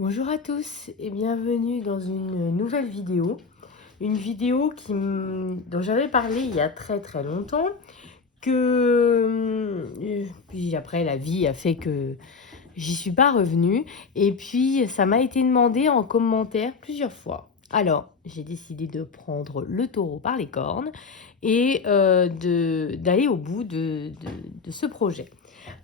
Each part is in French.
Bonjour à tous et bienvenue dans une nouvelle vidéo. Une vidéo dont j'avais parlé il y a très longtemps, puis après la vie a fait que j'y suis pas revenue. Et puis ça m'a été demandé en commentaire plusieurs fois. Alors j'ai décidé de prendre le taureau par les cornes et d'aller au bout de ce projet.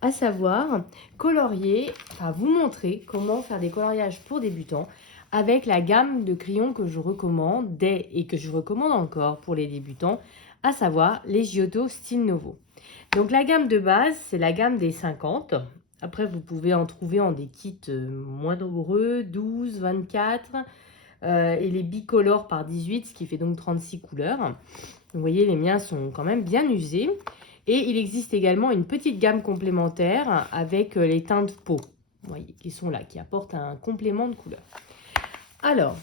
À savoir colorier, enfin vous montrer comment faire des coloriages pour débutants avec la gamme de crayons que je recommandais et que je recommande encore pour les débutants, à savoir les Giotto Style Novo. Donc la gamme de base, c'est la gamme des 50. Après, vous pouvez en trouver en des kits moins nombreux, 12, 24, et les bicolores par 18, ce qui fait donc 36 couleurs. Vous voyez, les miens sont quand même bien usés. Et il existe également une petite gamme complémentaire avec les teintes peau, vous voyez, qui sont là, qui apportent un complément de couleur. Alors,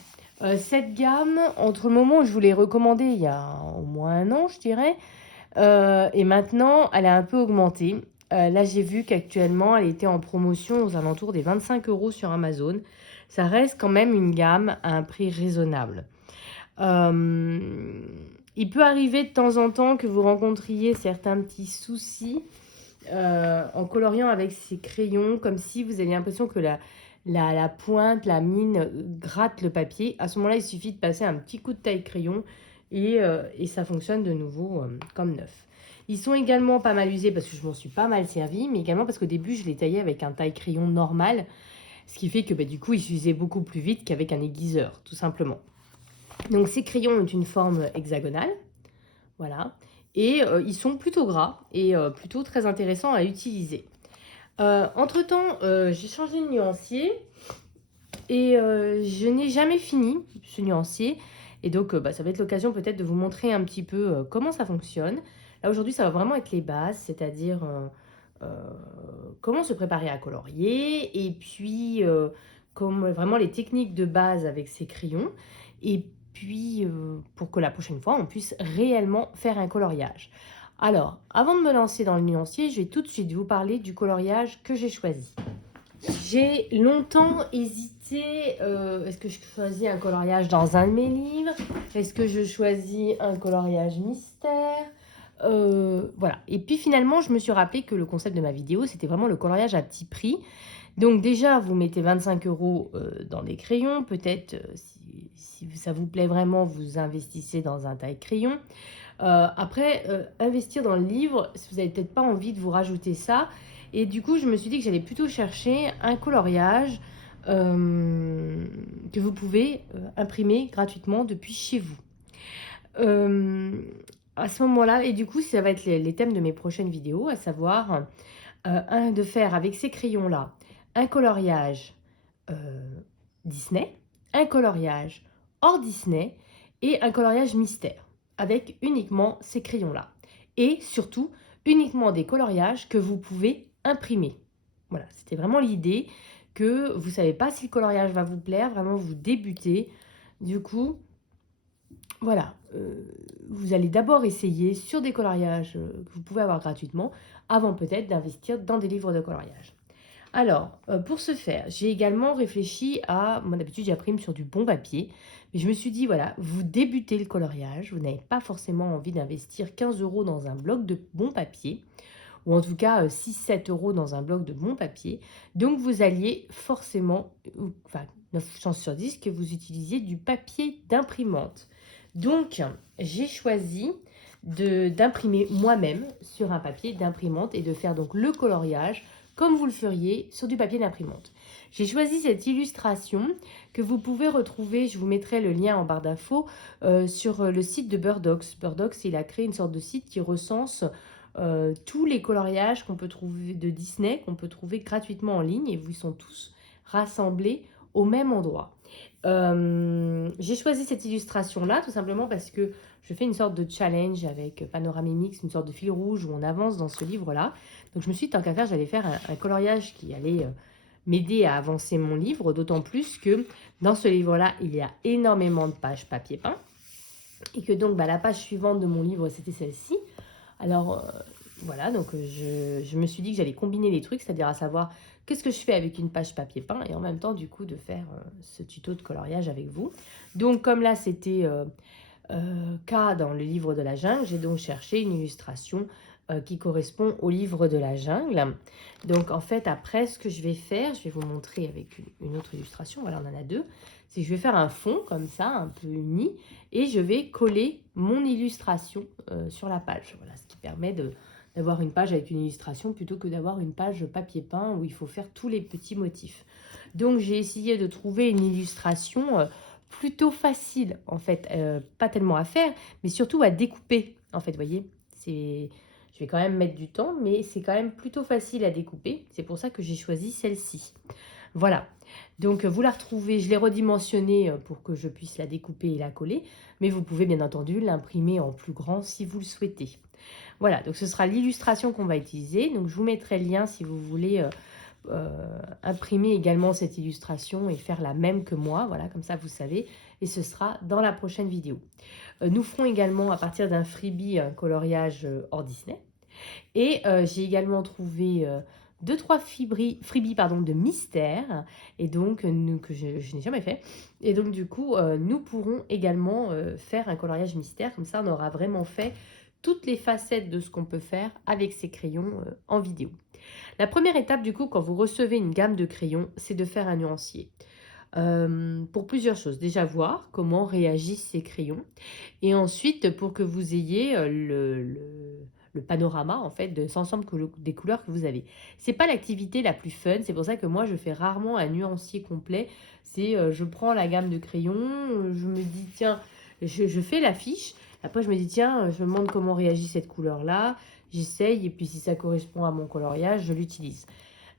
cette gamme, entre le moment où je vous l'ai recommandée il y a au moins un an, je dirais, et maintenant, elle a un peu augmenté. Là, j'ai vu qu'actuellement, elle était en promotion aux alentours des 25 € sur Amazon. Ça reste quand même une gamme à un prix raisonnable. Il peut arriver de temps en temps que vous rencontriez certains petits soucis en coloriant avec ces crayons, comme si vous aviez l'impression que la pointe, la mine gratte le papier. À ce moment-là, il suffit de passer un petit coup de taille-crayon et ça fonctionne de nouveau comme neuf. Ils sont également pas mal usés parce que je m'en suis pas mal servi, mais également parce qu'au début, je les taillais avec un taille-crayon normal, ce qui fait que du coup, ils s'usaient beaucoup plus vite qu'avec un aiguiseur, tout simplement. Donc ces crayons ont une forme hexagonale, voilà, et ils sont plutôt gras et plutôt très intéressants à utiliser. Entre-temps, j'ai changé de nuancier et je n'ai jamais fini ce nuancier. Et donc, ça va être l'occasion peut-être de vous montrer un petit peu comment ça fonctionne. Là, aujourd'hui, ça va vraiment être les bases, c'est-à-dire comment se préparer à colorier et puis comme vraiment les techniques de base avec ces crayons. Et puis, pour que la prochaine fois, on puisse réellement faire un coloriage. Alors, avant de me lancer dans le nuancier, je vais tout de suite vous parler du coloriage que j'ai choisi. J'ai longtemps hésité, est-ce que je choisis un coloriage dans un de mes livres? Est-ce que je choisis un coloriage mystère? Voilà. Et puis finalement, je me suis rappelé que le concept de ma vidéo, c'était vraiment le coloriage à petit prix. Donc déjà, vous mettez 25 € dans des crayons. Peut-être, si ça vous plaît vraiment, vous investissez dans un taille-crayon. Après, investir dans le livre, vous n'avez peut-être pas envie de vous rajouter ça. Et du coup, je me suis dit que j'allais plutôt chercher un coloriage que vous pouvez imprimer gratuitement depuis chez vous. À ce moment-là, et du coup, ça va être les thèmes de mes prochaines vidéos, à savoir de faire avec ces crayons-là un coloriage Disney, un coloriage hors Disney et un coloriage mystère avec uniquement ces crayons-là. Et surtout, uniquement des coloriages que vous pouvez imprimer. Voilà, c'était vraiment l'idée que vous ne savez pas si le coloriage va vous plaire, vraiment vous débutez. Du coup, voilà, vous allez d'abord essayer sur des coloriages que vous pouvez avoir gratuitement avant peut-être d'investir dans des livres de coloriage. Alors, pour ce faire, j'ai également réfléchi à... Moi, d'habitude, j'imprime sur du bon papier. Mais je me suis dit, voilà, vous débutez le coloriage. Vous n'avez pas forcément envie d'investir 15 € dans un bloc de bon papier. Ou en tout cas, 6-7 € dans un bloc de bon papier. Donc, vous alliez forcément, enfin, 9 chances sur 10, que vous utilisiez du papier d'imprimante. Donc, j'ai choisi d'imprimer moi-même sur un papier d'imprimante et de faire donc le coloriage comme vous le feriez sur du papier d'imprimante. J'ai choisi cette illustration que vous pouvez retrouver, je vous mettrai le lien en barre d'infos, sur le site de Burdox. Burdox, il a créé une sorte de site qui recense tous les coloriages qu'on peut trouver de Disney, qu'on peut trouver gratuitement en ligne, et ils sont tous rassemblés au même endroit. J'ai choisi cette illustration-là tout simplement parce que je fais une sorte de challenge avec Panoramimix, une sorte de fil rouge où on avance dans ce livre-là. Donc je me suis dit, tant qu'à faire, j'allais faire un coloriage qui allait m'aider à avancer mon livre, d'autant plus que dans ce livre-là, il y a énormément de pages papier peint. Et que donc la page suivante de mon livre, c'était celle-ci. Alors voilà, donc je me suis dit que j'allais combiner les trucs, c'est-à-dire à savoir qu'est-ce que je fais avec une page papier peint et en même temps du coup de faire ce tuto de coloriage avec vous. Donc comme là c'était cas dans le livre de la jungle, j'ai donc cherché une illustration qui correspond au livre de la jungle. Donc en fait après ce que je vais faire, je vais vous montrer avec une autre illustration, voilà on en a deux, c'est que je vais faire un fond comme ça, un peu uni, et je vais coller mon illustration sur la page. Voilà, ce qui permet d'avoir une page avec une illustration plutôt que d'avoir une page papier peint où il faut faire tous les petits motifs. Donc j'ai essayé de trouver une illustration plutôt facile en fait, pas tellement à faire, mais surtout à découper en fait, vous voyez. Je vais quand même mettre du temps, mais c'est quand même plutôt facile à découper. C'est pour ça que j'ai choisi celle-ci. Voilà, donc vous la retrouvez, je l'ai redimensionnée pour que je puisse la découper et la coller, mais vous pouvez bien entendu l'imprimer en plus grand si vous le souhaitez. Voilà, donc ce sera l'illustration qu'on va utiliser. Donc je vous mettrai le lien si vous voulez imprimer également cette illustration et faire la même que moi. Voilà, comme ça vous savez. Et ce sera dans la prochaine vidéo. Nous ferons également à partir d'un freebie un coloriage hors Disney. Et j'ai également trouvé 2-3 freebies pardon, de mystère, et donc que je n'ai jamais fait. Et donc du coup, nous pourrons également faire un coloriage mystère. Comme ça, on aura vraiment fait toutes les facettes de ce qu'on peut faire avec ces crayons en vidéo. La première étape, du coup, quand vous recevez une gamme de crayons, c'est de faire un nuancier. Pour plusieurs choses. Déjà voir comment réagissent ces crayons. Et ensuite, pour que vous ayez le panorama, en fait, de l'ensemble des couleurs que vous avez. C'est pas l'activité la plus fun. C'est pour ça que moi, je fais rarement un nuancier complet. C'est, je prends la gamme de crayons, je me dis, tiens, je fais l'affiche. Après, je me dis, tiens, je me demande comment réagit cette couleur-là. J'essaye, et puis si ça correspond à mon coloriage, je l'utilise.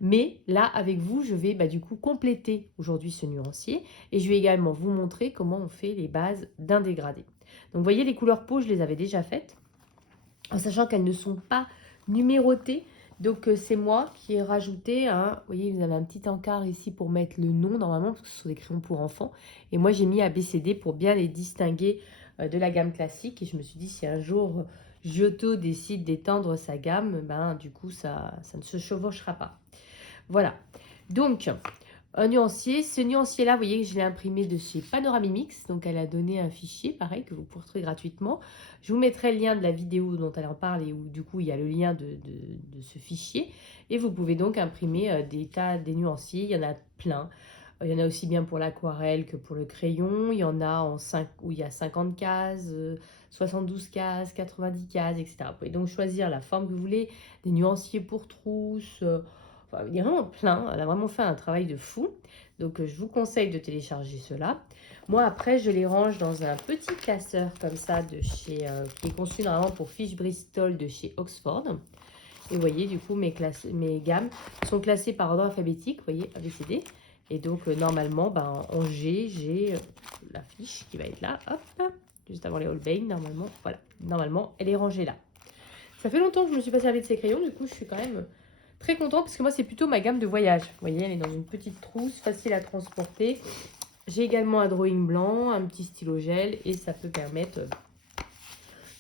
Mais là, avec vous, je vais du coup compléter aujourd'hui ce nuancier et je vais également vous montrer comment on fait les bases d'un dégradé. Donc, vous voyez, les couleurs peau, je les avais déjà faites, en sachant qu'elles ne sont pas numérotées. Donc, c'est moi qui ai rajouté un... Vous voyez, vous avez un petit encart ici pour mettre le nom, normalement, parce que ce sont des crayons pour enfants. Et moi, j'ai mis ABCD pour bien les distinguer de la gamme classique. Et je me suis dit, si un jour Giotto décide d'étendre sa gamme, du coup, ça ne se chevauchera pas. Voilà, donc un nuancier. Ce nuancier-là, vous voyez que je l'ai imprimé de chez Panoramimix. Donc, elle a donné un fichier, pareil, que vous pourrez retrouver gratuitement. Je vous mettrai le lien de la vidéo dont elle en parle et où, du coup, il y a le lien de ce fichier. Et vous pouvez donc imprimer des nuanciers. Il y en a plein. Il y en a aussi bien pour l'aquarelle que pour le crayon. Il y en a où il y a 50 cases, 72 cases, 90 cases, etc. Vous pouvez donc choisir la forme que vous voulez. Des nuanciers pour trousses... il y a vraiment plein, elle a vraiment fait un travail de fou. Donc je vous conseille de télécharger cela. Moi après je les range dans un petit classeur comme ça de chez qui est conçu normalement pour Fiche Bristol de chez Oxford. Et vous voyez du coup mes gammes sont classées par ordre alphabétique, vous voyez ABCD. Et donc normalement en G, j'ai la fiche qui va être là, hop, juste avant les Holbein normalement. Voilà, normalement elle est rangée là. Ça fait longtemps que je ne me suis pas servi de ces crayons, du coup je suis quand même très contente parce que moi, c'est plutôt ma gamme de voyage. Vous voyez, elle est dans une petite trousse, facile à transporter. J'ai également un drawing blanc, un petit stylo gel et ça peut permettre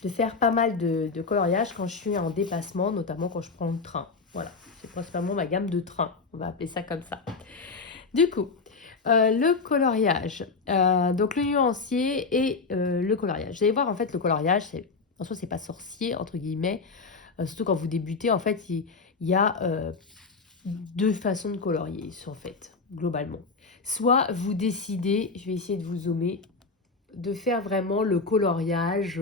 de faire pas mal de coloriage quand je suis en déplacement, notamment quand je prends le train. Voilà, c'est principalement ma gamme de train. On va appeler ça comme ça. Du coup, le coloriage. Donc, le nuancier et le coloriage. Vous allez voir, en fait, le coloriage, en soi, c'est pas sorcier, entre guillemets. Surtout quand vous débutez, en fait, il y a deux façons de colorier, en fait, globalement. Soit vous décidez, je vais essayer de vous zoomer, de faire vraiment le coloriage,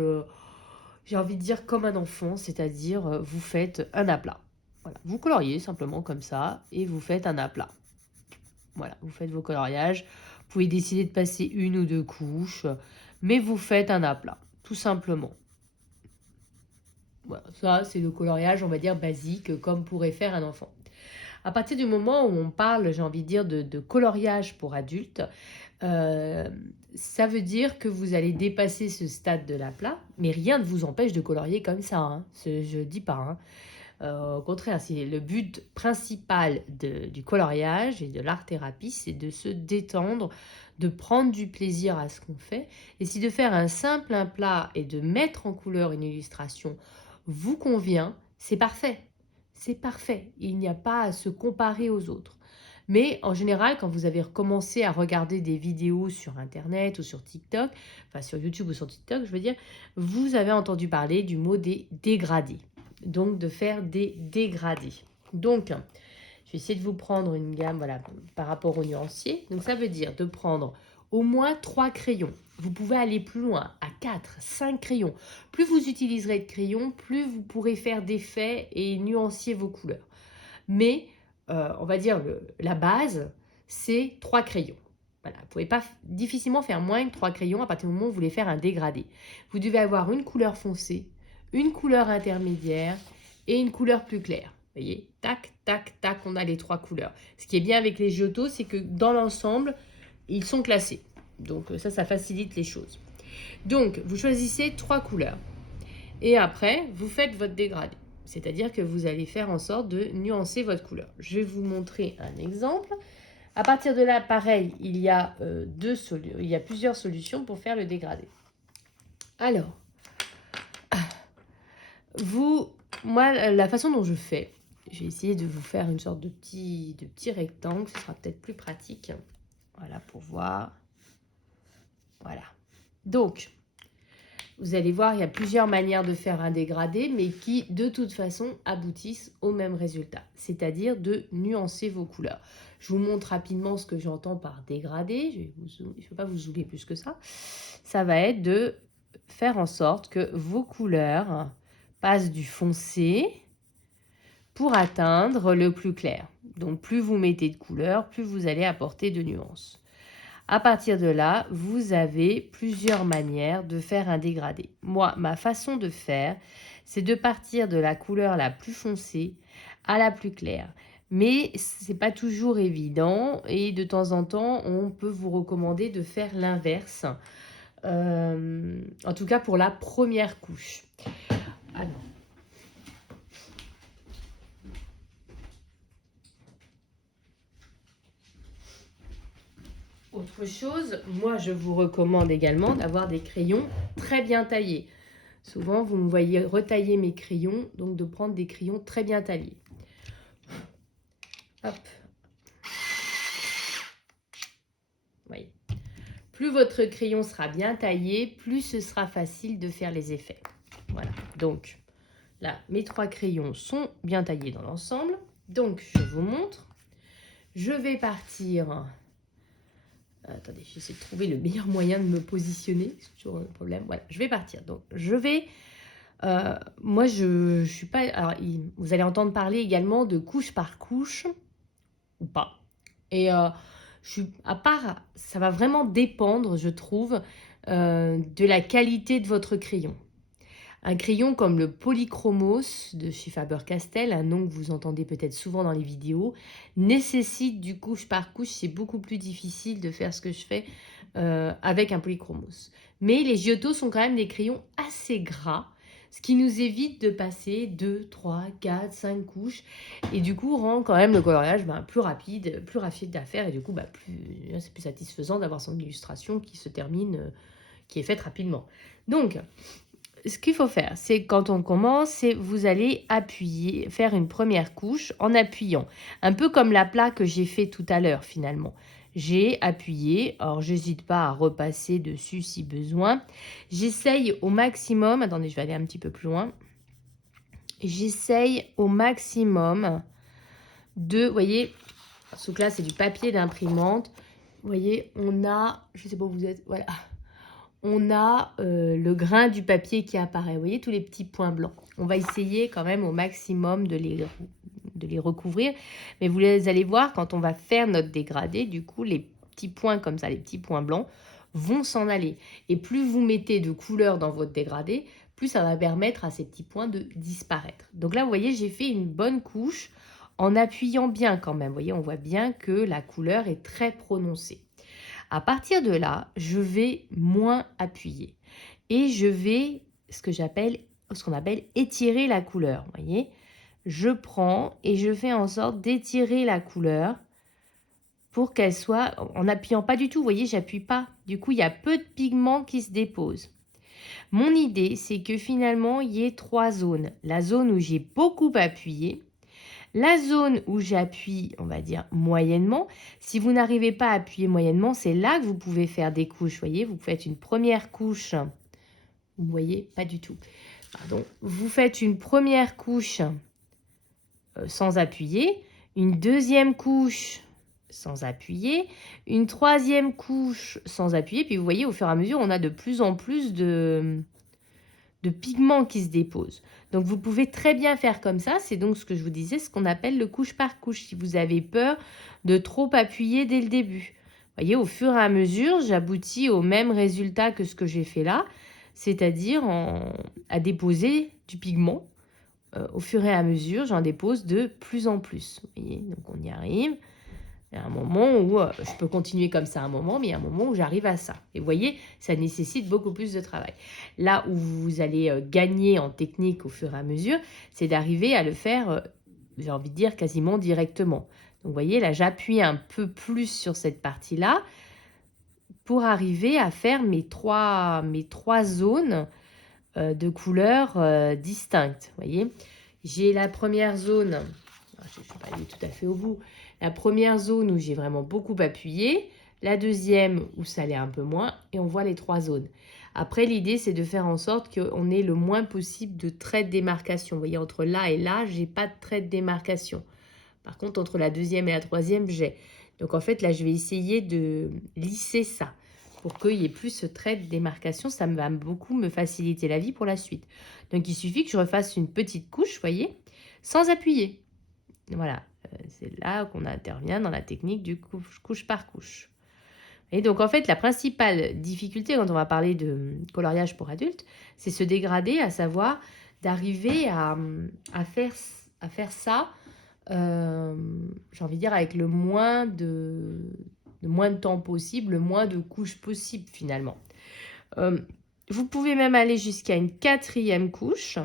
j'ai envie de dire comme un enfant, c'est-à-dire vous faites un aplat. Voilà, vous coloriez simplement comme ça et vous faites un aplat. Voilà, vous faites vos coloriages. Vous pouvez décider de passer une ou deux couches, mais vous faites un aplat, tout simplement. Voilà, ça, c'est le coloriage, on va dire, basique, comme pourrait faire un enfant. À partir du moment où on parle, j'ai envie de dire, de coloriage pour adultes, ça veut dire que vous allez dépasser ce stade de l'aplat, mais rien ne vous empêche de colorier comme ça, hein. Je ne dis pas. Hein. Au contraire, c'est le but principal du coloriage et de l'art-thérapie, c'est de se détendre, de prendre du plaisir à ce qu'on fait. Et si de faire un simple aplat et de mettre en couleur une illustration vous convient, c'est parfait. c'est parfait. Il n'y a pas à se comparer aux autres. Mais en général, quand vous avez recommencé à regarder des vidéos sur Internet ou sur TikTok, enfin sur YouTube ou sur TikTok, je veux dire, vous avez entendu parler du mot des dégradés. Donc, de faire des dégradés. Donc, je vais essayer de vous prendre une gamme voilà, par rapport au nuancier. Donc, ça veut dire de prendre au moins 3 crayons. Vous pouvez aller plus loin, à 4, 5 crayons. Plus vous utiliserez de crayons, plus vous pourrez faire d'effets et nuancier vos couleurs. Mais, on va dire, la base, c'est 3 crayons. Voilà, vous ne pouvez pas difficilement faire moins que 3 crayons à partir du moment où vous voulez faire un dégradé. Vous devez avoir une couleur foncée, une couleur intermédiaire et une couleur plus claire. Vous voyez, tac, tac, tac, on a les 3 couleurs. Ce qui est bien avec les Giotto, c'est que dans l'ensemble, ils sont classés. Donc ça facilite les choses. Donc, vous choisissez 3 couleurs. Et après, vous faites votre dégradé. C'est-à-dire que vous allez faire en sorte de nuancer votre couleur. Je vais vous montrer un exemple. À partir de là, pareil, il y a plusieurs solutions pour faire le dégradé. Alors, moi, la façon dont je fais, je vais essayer de vous faire une sorte de petit rectangle. Ce sera peut-être plus pratique. Voilà, pour voir. Voilà. Donc, vous allez voir, il y a plusieurs manières de faire un dégradé, mais qui, de toute façon, aboutissent au même résultat, c'est-à-dire de nuancer vos couleurs. Je vous montre rapidement ce que j'entends par dégradé. Je ne vais pas vous zoomer plus que ça. Ça va être de faire en sorte que vos couleurs passent du foncé pour atteindre le plus clair. Donc, plus vous mettez de couleurs, plus vous allez apporter de nuances. À partir de là, vous avez plusieurs manières de faire un dégradé. Moi, ma façon de faire, c'est de partir de la couleur la plus foncée à la plus claire. Mais ce n'est pas toujours évident et de temps en temps, on peut vous recommander de faire l'inverse. En tout cas, pour la première couche. Alors, autre chose, moi je vous recommande également d'avoir des crayons très bien taillés. Souvent vous me voyez retailler mes crayons, donc de prendre des crayons très bien taillés. Hop. Voyez. Plus votre crayon sera bien taillé, plus ce sera facile de faire les effets. Voilà, donc là mes 3 crayons sont bien taillés dans l'ensemble. Donc je vous montre. Je vais partir... Attendez, j'essaie de trouver le meilleur moyen de me positionner. C'est toujours un problème. Voilà, je vais partir. Donc, je vais... moi, je suis pas... Alors, vous allez entendre parler également de couche par couche, ou pas. Et à part, ça va vraiment dépendre, je trouve, de la qualité de votre crayon. Un crayon comme le Polychromos de chez Faber-Castell, un nom que vous entendez peut-être souvent dans les vidéos, nécessite du couche par couche. C'est beaucoup plus difficile de faire ce que je fais avec un Polychromos. Mais les Giotto sont quand même des crayons assez gras, ce qui nous évite de passer 2, 3, 4, 5 couches. Et du coup, rend quand même le coloriage plus rapide, plus rapide à faire. Et du coup, c'est plus satisfaisant d'avoir son illustration qui se termine, qui est faite rapidement. Donc... ce qu'il faut faire, c'est quand on commence, c'est vous allez appuyer, faire une première couche en appuyant. Un peu comme l'aplat que j'ai fait tout à l'heure finalement. J'ai appuyé, alors j'hésite pas à repasser dessus si besoin. J'essaye au maximum, attendez je vais aller un petit peu plus loin. J'essaye au maximum de, vous voyez, ce que là c'est du papier d'imprimante. Vous voyez, on a, je sais pas où vous êtes, voilà. On a le grain du papier qui apparaît. Vous voyez tous les petits points blancs. On va essayer quand même au maximum de les recouvrir. Mais vous allez voir, quand on va faire notre dégradé, du coup, les petits points comme ça, les petits points blancs, vont s'en aller. Et plus vous mettez de couleurs dans votre dégradé, plus ça va permettre à ces petits points de disparaître. Donc là, vous voyez, j'ai fait une bonne couche en appuyant bien quand même. Vous voyez, on voit bien que la couleur est très prononcée. À partir de là, je vais moins appuyer et je vais ce qu'on appelle étirer la couleur. Vous voyez, je prends et je fais en sorte d'étirer la couleur pour qu'elle soit en appuyant pas du tout. Vous voyez, j'appuie pas. Du coup, il y a peu de pigments qui se déposent. Mon idée, c'est que finalement, il y ait 3 zones. La zone où j'ai beaucoup appuyé, La zone où j'appuie, on va dire moyennement, si vous n'arrivez pas à appuyer moyennement, c'est là que vous pouvez faire des couches. Vous voyez, vous faites une première couche. Vous voyez, pas du tout. Pardon. Vous faites une première couche sans appuyer, une deuxième couche sans appuyer, une troisième couche sans appuyer. Puis vous voyez, au fur et à mesure, on a de plus en plus de pigments qui se déposent. Donc vous pouvez très bien faire comme ça. C'est donc ce que je vous disais, ce qu'on appelle le couche par couche. Si vous avez peur de trop appuyer dès le début. Vous voyez, au fur et à mesure, j'aboutis au même résultat que ce que j'ai fait là, c'est-à-dire à déposer du pigment. Au fur et à mesure, j'en dépose de plus en plus. Vous voyez, donc on y arrive. Il y a un moment où je peux continuer comme ça un moment, mais il y a un moment où j'arrive à ça. Et vous voyez, ça nécessite beaucoup plus de travail. Là où vous allez gagner en technique au fur et à mesure, c'est d'arriver à le faire, j'ai envie de dire, quasiment directement. Donc vous voyez, là, j'appuie un peu plus sur cette partie-là pour arriver à faire mes trois zones de couleurs distinctes. Vous voyez, j'ai la première zone, je ne suis pas allée tout à fait au bout, la première zone où j'ai vraiment beaucoup appuyé, la deuxième où ça allait un peu moins, et on voit les trois zones. Après, l'idée, c'est de faire en sorte qu'on ait le moins possible de traits de démarcation. Vous voyez, entre là et là, j'ai pas de trait de démarcation. Par contre, entre la deuxième et la troisième, j'ai. Donc, en fait, là, je vais essayer de lisser ça pour qu'il y ait plus ce trait de démarcation. Ça va beaucoup me faciliter la vie pour la suite. Donc, il suffit que je refasse une petite couche, vous voyez, sans appuyer. Voilà, c'est là qu'on intervient dans la technique du couche par couche. Et donc, en fait, la principale difficulté quand on va parler de coloriage pour adultes, c'est se dégrader, à savoir d'arriver à faire ça, j'ai envie de dire, avec le moins de temps possible, le moins de couches possible, finalement. Vous pouvez même aller jusqu'à une quatrième couche.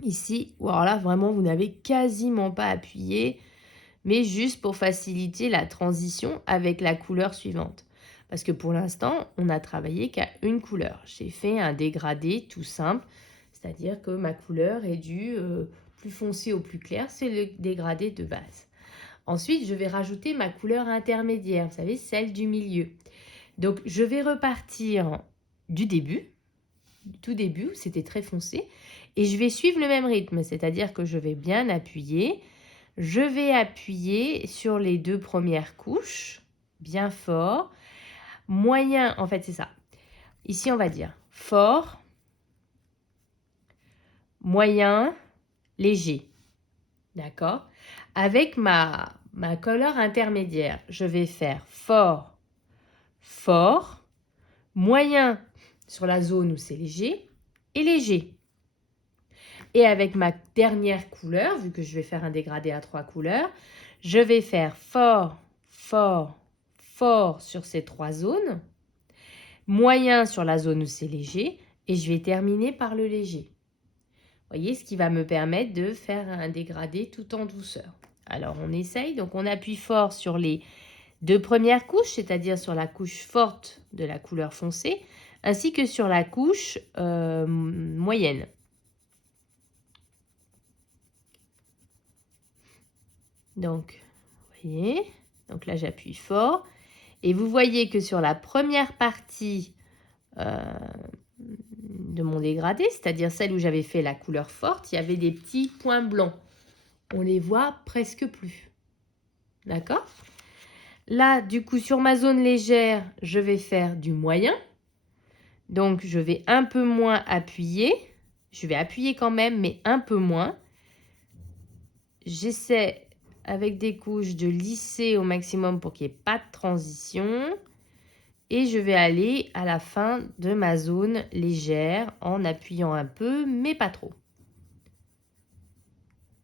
Ici, ou alors là, vraiment, vous n'avez quasiment pas appuyé, mais juste pour faciliter la transition avec la couleur suivante. Parce que pour l'instant, on n'a travaillé qu'à une couleur. J'ai fait un dégradé tout simple, c'est-à-dire que ma couleur est du plus foncé au plus clair, c'est le dégradé de base. Ensuite, je vais rajouter ma couleur intermédiaire, vous savez, celle du milieu. Donc, je vais repartir du début, du tout début, c'était très foncé, et je vais suivre le même rythme, c'est-à-dire que je vais bien appuyer. Je vais appuyer sur les deux premières couches, bien fort. Moyen, en fait, c'est ça. Ici, on va dire fort, moyen, léger. D'accord? Avec ma couleur intermédiaire, je vais faire fort, fort, moyen sur la zone où c'est léger et léger. Et avec ma dernière couleur, vu que je vais faire un dégradé à 3 couleurs, je vais faire fort, fort, fort sur ces 3 zones, moyen sur la zone où c'est léger, et je vais terminer par le léger. Vous voyez, ce qui va me permettre de faire un dégradé tout en douceur. Alors, on essaye. Donc, on appuie fort sur les deux premières couches, c'est-à-dire sur la couche forte de la couleur foncée, ainsi que sur la couche moyenne. Donc, vous voyez, donc là, j'appuie fort. Et vous voyez que sur la première partie de mon dégradé, c'est-à-dire celle où j'avais fait la couleur forte, il y avait des petits points blancs. On les voit presque plus. D'accord? Là, du coup, sur ma zone légère, je vais faire du moyen. Donc, je vais un peu moins appuyer. Je vais appuyer quand même, mais un peu moins. J'essaie, avec des couches, de lisser au maximum pour qu'il n'y ait pas de transition. Et je vais aller à la fin de ma zone légère en appuyant un peu, mais pas trop.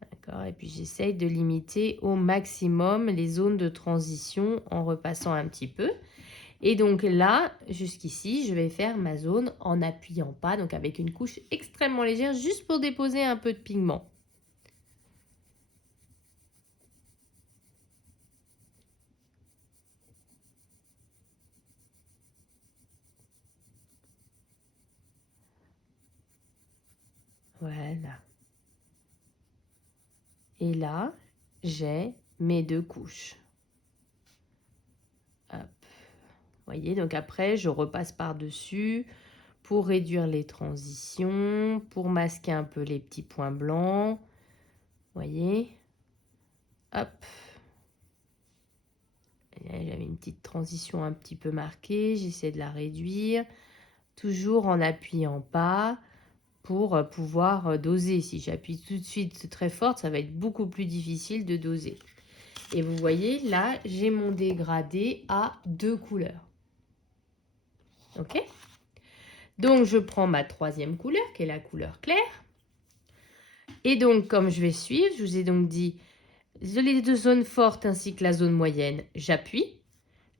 D'accord? Et puis j'essaye de limiter au maximum les zones de transition en repassant un petit peu. Et donc là, jusqu'ici, je vais faire ma zone en n'appuyant pas, donc avec une couche extrêmement légère, juste pour déposer un peu de pigment. Voilà. Et là, j'ai mes 2 couches. Hop. Vous voyez, donc après, je repasse par-dessus pour réduire les transitions, pour masquer un peu les petits points blancs. Vous voyez. Hop. J'avais une petite transition un petit peu marquée. J'essaie de la réduire. Toujours en appuyant pas pour pouvoir doser. Si j'appuie tout de suite très fort, ça va être beaucoup plus difficile de doser. Et vous voyez, là, j'ai mon dégradé à 2 couleurs. Ok? Donc, je prends ma 3e couleur, qui est la couleur claire. Et donc, comme je vais suivre, je vous ai donc dit, les 2 zones fortes ainsi que la zone moyenne, j'appuie.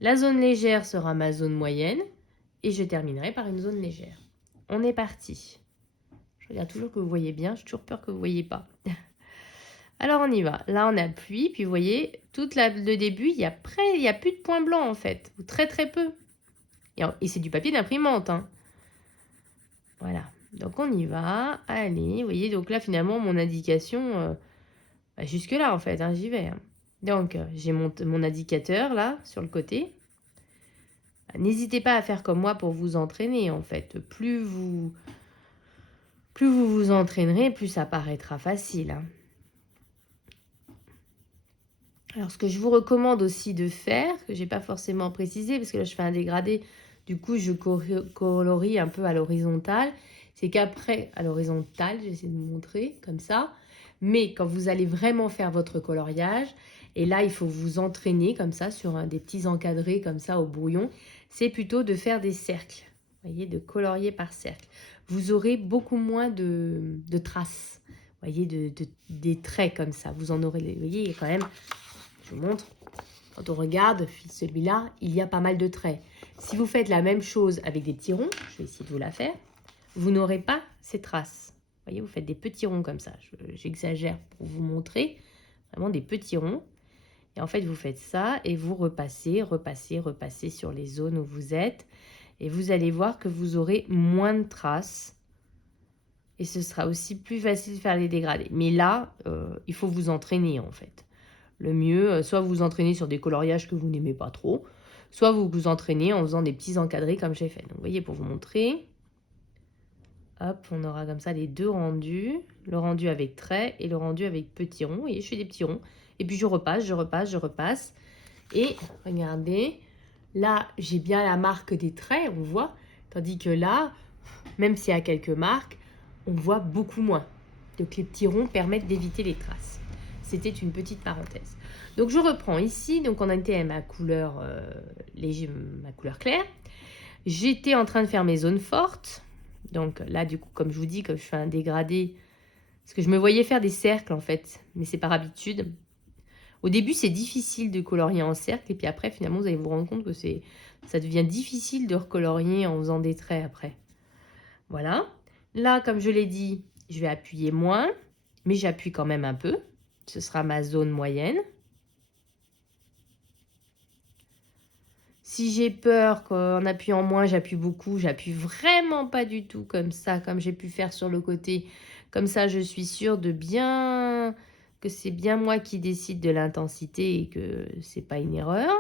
La zone légère sera ma zone moyenne. Et je terminerai par une zone légère. On est parti. Je regarde toujours que vous voyez bien. J'ai toujours peur que vous ne voyez pas. Alors, on y va. Là, on appuie. Puis, vous voyez, tout le début, il n'y a plus de points blancs, en fait. Ou très, très peu. Et c'est du papier d'imprimante. Hein. Voilà. Donc, on y va. Allez, vous voyez, donc là, finalement, mon indication, jusque-là, en fait, hein, j'y vais. Hein. Donc, j'ai mon indicateur, là, sur le côté. N'hésitez pas à faire comme moi pour vous entraîner, en fait. Plus vous vous entraînerez, plus ça paraîtra facile. Hein. Alors, ce que je vous recommande aussi de faire, que je n'ai pas forcément précisé, parce que là, je fais un dégradé, du coup, je colorie un peu à l'horizontale, c'est qu'après, à l'horizontale, j'essaie de vous montrer, comme ça, mais quand vous allez vraiment faire votre coloriage, et là, il faut vous entraîner, comme ça, sur des petits encadrés, comme ça, au brouillon, c'est plutôt de faire des cercles, vous voyez, de colorier par cercle. Vous aurez beaucoup moins de traces, vous voyez, des traits comme ça, vous en aurez, vous voyez, il y a quand même... Je vous montre. Quand on regarde celui-là, il y a pas mal de traits. Si vous faites la même chose avec des petits ronds, je vais essayer de vous la faire, vous n'aurez pas ces traces. Vous voyez, vous faites des petits ronds comme ça. J'exagère pour vous montrer. Vraiment des petits ronds. Et en fait, vous faites ça et vous repassez, repassez, repassez sur les zones où vous êtes. Et vous allez voir que vous aurez moins de traces. Et ce sera aussi plus facile de faire les dégradés. Mais là, il faut vous entraîner en fait. Le mieux, soit vous vous entraînez sur des coloriages que vous n'aimez pas trop, soit vous vous entraînez en faisant des petits encadrés comme j'ai fait. Donc, vous voyez, pour vous montrer, hop, on aura comme ça les 2 rendus, le rendu avec trait et le rendu avec petits ronds. Et je fais des petits ronds. Et puis, je repasse, je repasse, je repasse. Et regardez, là, j'ai bien la marque des traits, on voit. Tandis que là, même s'il y a quelques marques, on voit beaucoup moins. Donc, les petits ronds permettent d'éviter les traces. C'était une petite parenthèse. Donc, je reprends ici. Donc, on était à ma couleur, ma couleur claire. J'étais en train de faire mes zones fortes. Donc, là, du coup, comme je vous dis, comme je fais un dégradé, parce que je me voyais faire des cercles, en fait, mais c'est par habitude. Au début, c'est difficile de colorier en cercle. Et puis après, finalement, vous allez vous rendre compte que ça devient difficile de recolorier en faisant des traits après. Voilà. Là, comme je l'ai dit, je vais appuyer moins, mais j'appuie quand même un peu. Ce sera ma zone moyenne. Si j'ai peur qu'en appuyant moins, j'appuie beaucoup, j'appuie vraiment pas du tout comme ça, comme j'ai pu faire sur le côté. Comme ça, je suis sûre que c'est bien moi qui décide de l'intensité et que c'est pas une erreur.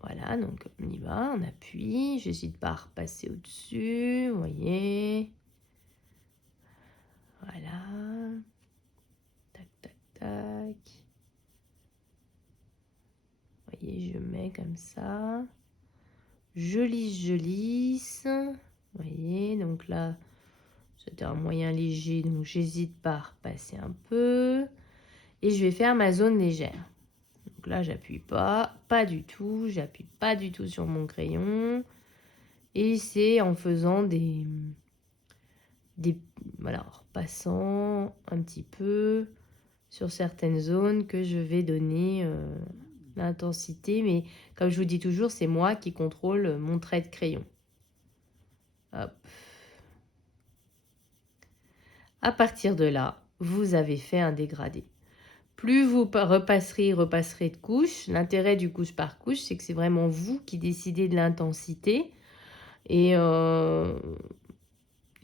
Voilà, donc on y va, on appuie. J'hésite pas à repasser au-dessus, vous voyez. Voilà. Tac, tac, tac. Vous voyez, je mets comme ça. Je lisse. Vous voyez, donc là, c'était un moyen léger, donc j'hésite pas à repasser un peu. Et je vais faire ma zone légère. Donc là, j'appuie pas du tout. J'appuie pas du tout sur mon crayon. Et c'est en faisant voilà, en repassant un petit peu sur certaines zones que je vais donner l'intensité. Mais comme je vous dis toujours, c'est moi qui contrôle mon trait de crayon. Hop. À partir de là, vous avez fait un dégradé. Plus vous repasserez de couche, l'intérêt du couche par couche, c'est que c'est vraiment vous qui décidez de l'intensité. Et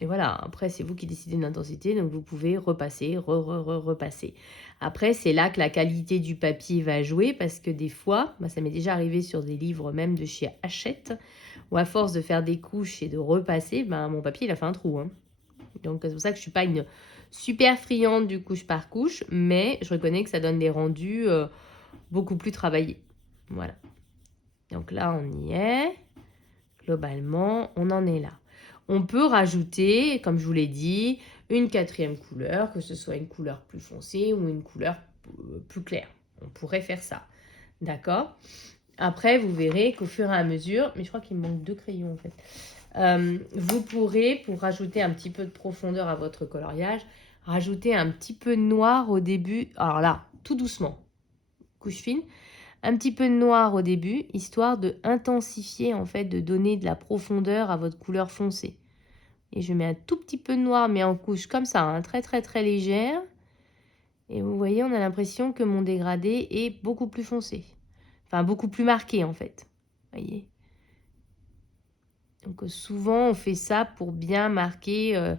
Et voilà, après, c'est vous qui décidez de l'intensité, donc vous pouvez repasser, repasser. Après, c'est là que la qualité du papier va jouer, parce que des fois, ça m'est déjà arrivé sur des livres même de chez Hachette, où à force de faire des couches et de repasser, mon papier, il a fait un trou. Hein. Donc, c'est pour ça que je ne suis pas une super friande du couche par couche, mais je reconnais que ça donne des rendus beaucoup plus travaillés. Voilà. Donc là, on y est. Globalement, on en est là. On peut rajouter, comme je vous l'ai dit, une quatrième couleur, que ce soit une couleur plus foncée ou une couleur plus claire. On pourrait faire ça. D'accord? Après, vous verrez qu'au fur et à mesure, mais je crois qu'il me manque 2 crayons en fait, vous pourrez, pour rajouter un petit peu de profondeur à votre coloriage, rajouter un petit peu de noir au début. Alors là, tout doucement, couche fine. Un petit peu de noir au début, histoire de intensifier, en fait, de donner de la profondeur à votre couleur foncée. Et je mets un tout petit peu de noir, mais en couche comme ça, hein, très très très légère. Et vous voyez, on a l'impression que mon dégradé est beaucoup plus foncé. Enfin, beaucoup plus marqué, en fait. Vous voyez. Donc souvent, on fait ça pour bien marquer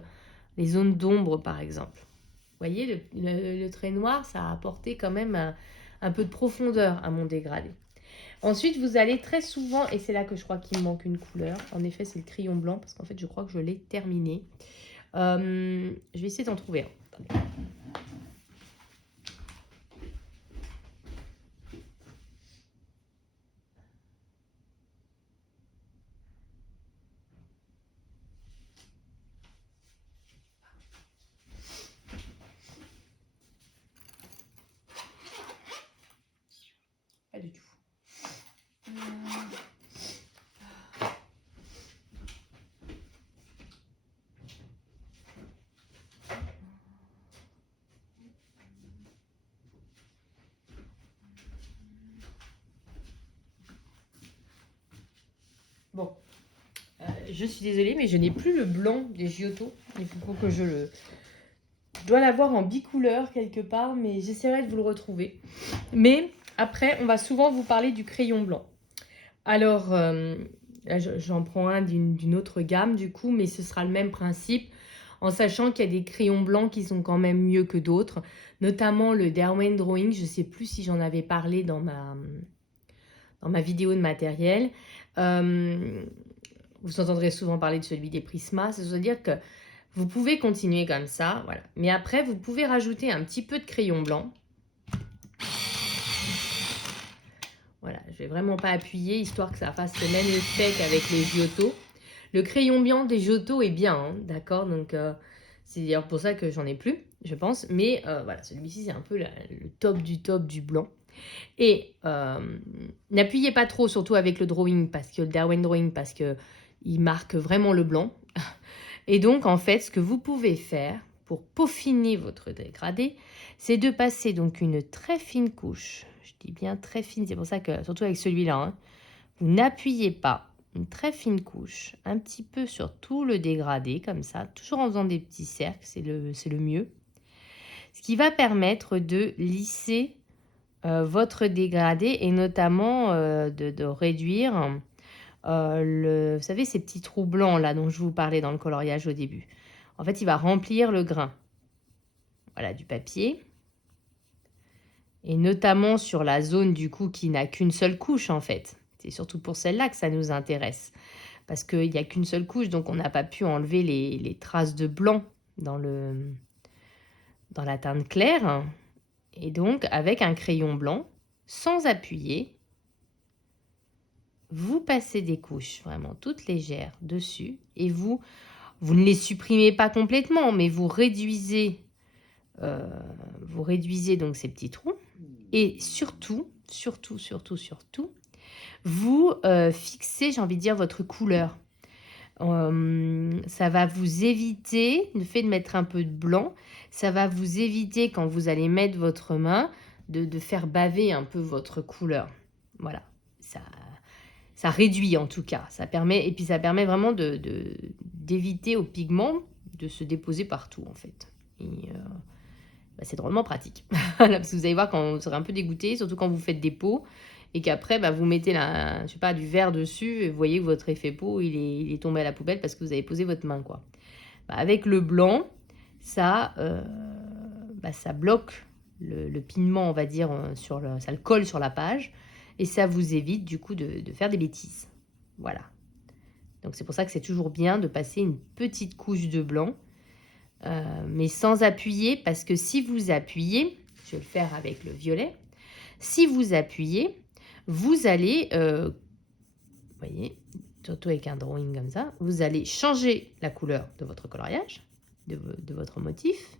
les zones d'ombre, par exemple. Vous voyez, le trait noir, ça a apporté quand même un peu de profondeur à mon dégradé. Ensuite, vous allez très souvent, et c'est là que je crois qu'il me manque une couleur. En effet, c'est le crayon blanc, parce qu'en fait, je crois que je l'ai terminé. Je vais essayer d'en trouver un. Attendez. Pas du tout. Bon, je suis désolée, mais je n'ai plus le blanc des Giotto. Il faut que je le... Je dois l'avoir en bicouleur quelque part, mais j'essaierai de vous le retrouver. Mais après, on va souvent vous parler du crayon blanc. Alors, là, j'en prends un d'une autre gamme du coup, mais ce sera le même principe, en sachant qu'il y a des crayons blancs qui sont quand même mieux que d'autres, notamment le Derwent Drawing. Je ne sais plus si j'en avais parlé dans ma vidéo de matériel. Vous entendrez souvent parler de celui des Prisma, c'est-à-dire que vous pouvez continuer comme ça, voilà. Mais après, vous pouvez rajouter un petit peu de crayon blanc. Voilà, je vais vraiment pas appuyer, histoire que ça fasse le même effet qu'avec les Giotto. Le crayon blanc des Giotto est bien, hein, d'accord? Donc, c'est d'ailleurs pour ça que j'en ai plus, je pense. Mais voilà, celui-ci, c'est un peu le top du blanc. Et n'appuyez pas trop, surtout avec le drawing, parce que le Derwent Drawing, parce que il marque vraiment le blanc. Et donc, en fait, ce que vous pouvez faire pour peaufiner votre dégradé, c'est de passer donc une très fine couche. Je dis bien très fine, c'est pour ça que, surtout avec celui-là, hein, vous n'appuyez pas, une très fine couche, un petit peu sur tout le dégradé, comme ça, toujours en faisant des petits cercles, c'est le mieux. Ce qui va permettre de lisser votre dégradé et notamment de réduire vous savez, ces petits trous blancs là dont je vous parlais dans le coloriage au début. En fait, il va remplir le grain, voilà, du papier. Et notamment sur la zone du coup qui n'a qu'une seule couche en fait. C'est surtout pour celle-là que ça nous intéresse. Parce qu'il n'y a qu'une seule couche, donc on n'a pas pu enlever les traces de blanc dans la teinte claire. Et donc, avec un crayon blanc, sans appuyer, vous passez des couches vraiment toutes légères dessus et vous ne les supprimez pas complètement, mais vous réduisez donc ces petits trous. Et surtout, vous fixez, j'ai envie de dire, votre couleur. Ça va vous éviter, le fait de mettre un peu de blanc, ça va vous éviter quand vous allez mettre votre main de faire baver un peu votre couleur. Voilà, ça réduit en tout cas. Ça permet vraiment d'éviter au pigment de se déposer partout en fait. Et c'est drôlement pratique. Parce que vous allez voir quand vous serez un peu dégoûté, surtout quand vous faites des pots et qu'après vous mettez je sais pas, du verre dessus et vous voyez que votre effet pot il est tombé à la poubelle parce que vous avez posé votre main quoi. avec le blanc, ça, ça bloque le pinement, on va dire, ça le colle sur la page. Et ça vous évite du coup de faire des bêtises. Voilà. Donc c'est pour ça que c'est toujours bien de passer une petite couche de blanc. Mais sans appuyer, parce que si vous appuyez, je vais le faire avec le violet, si vous appuyez, vous allez, vous voyez, surtout avec un drawing comme ça, vous allez changer la couleur de votre coloriage, de votre motif.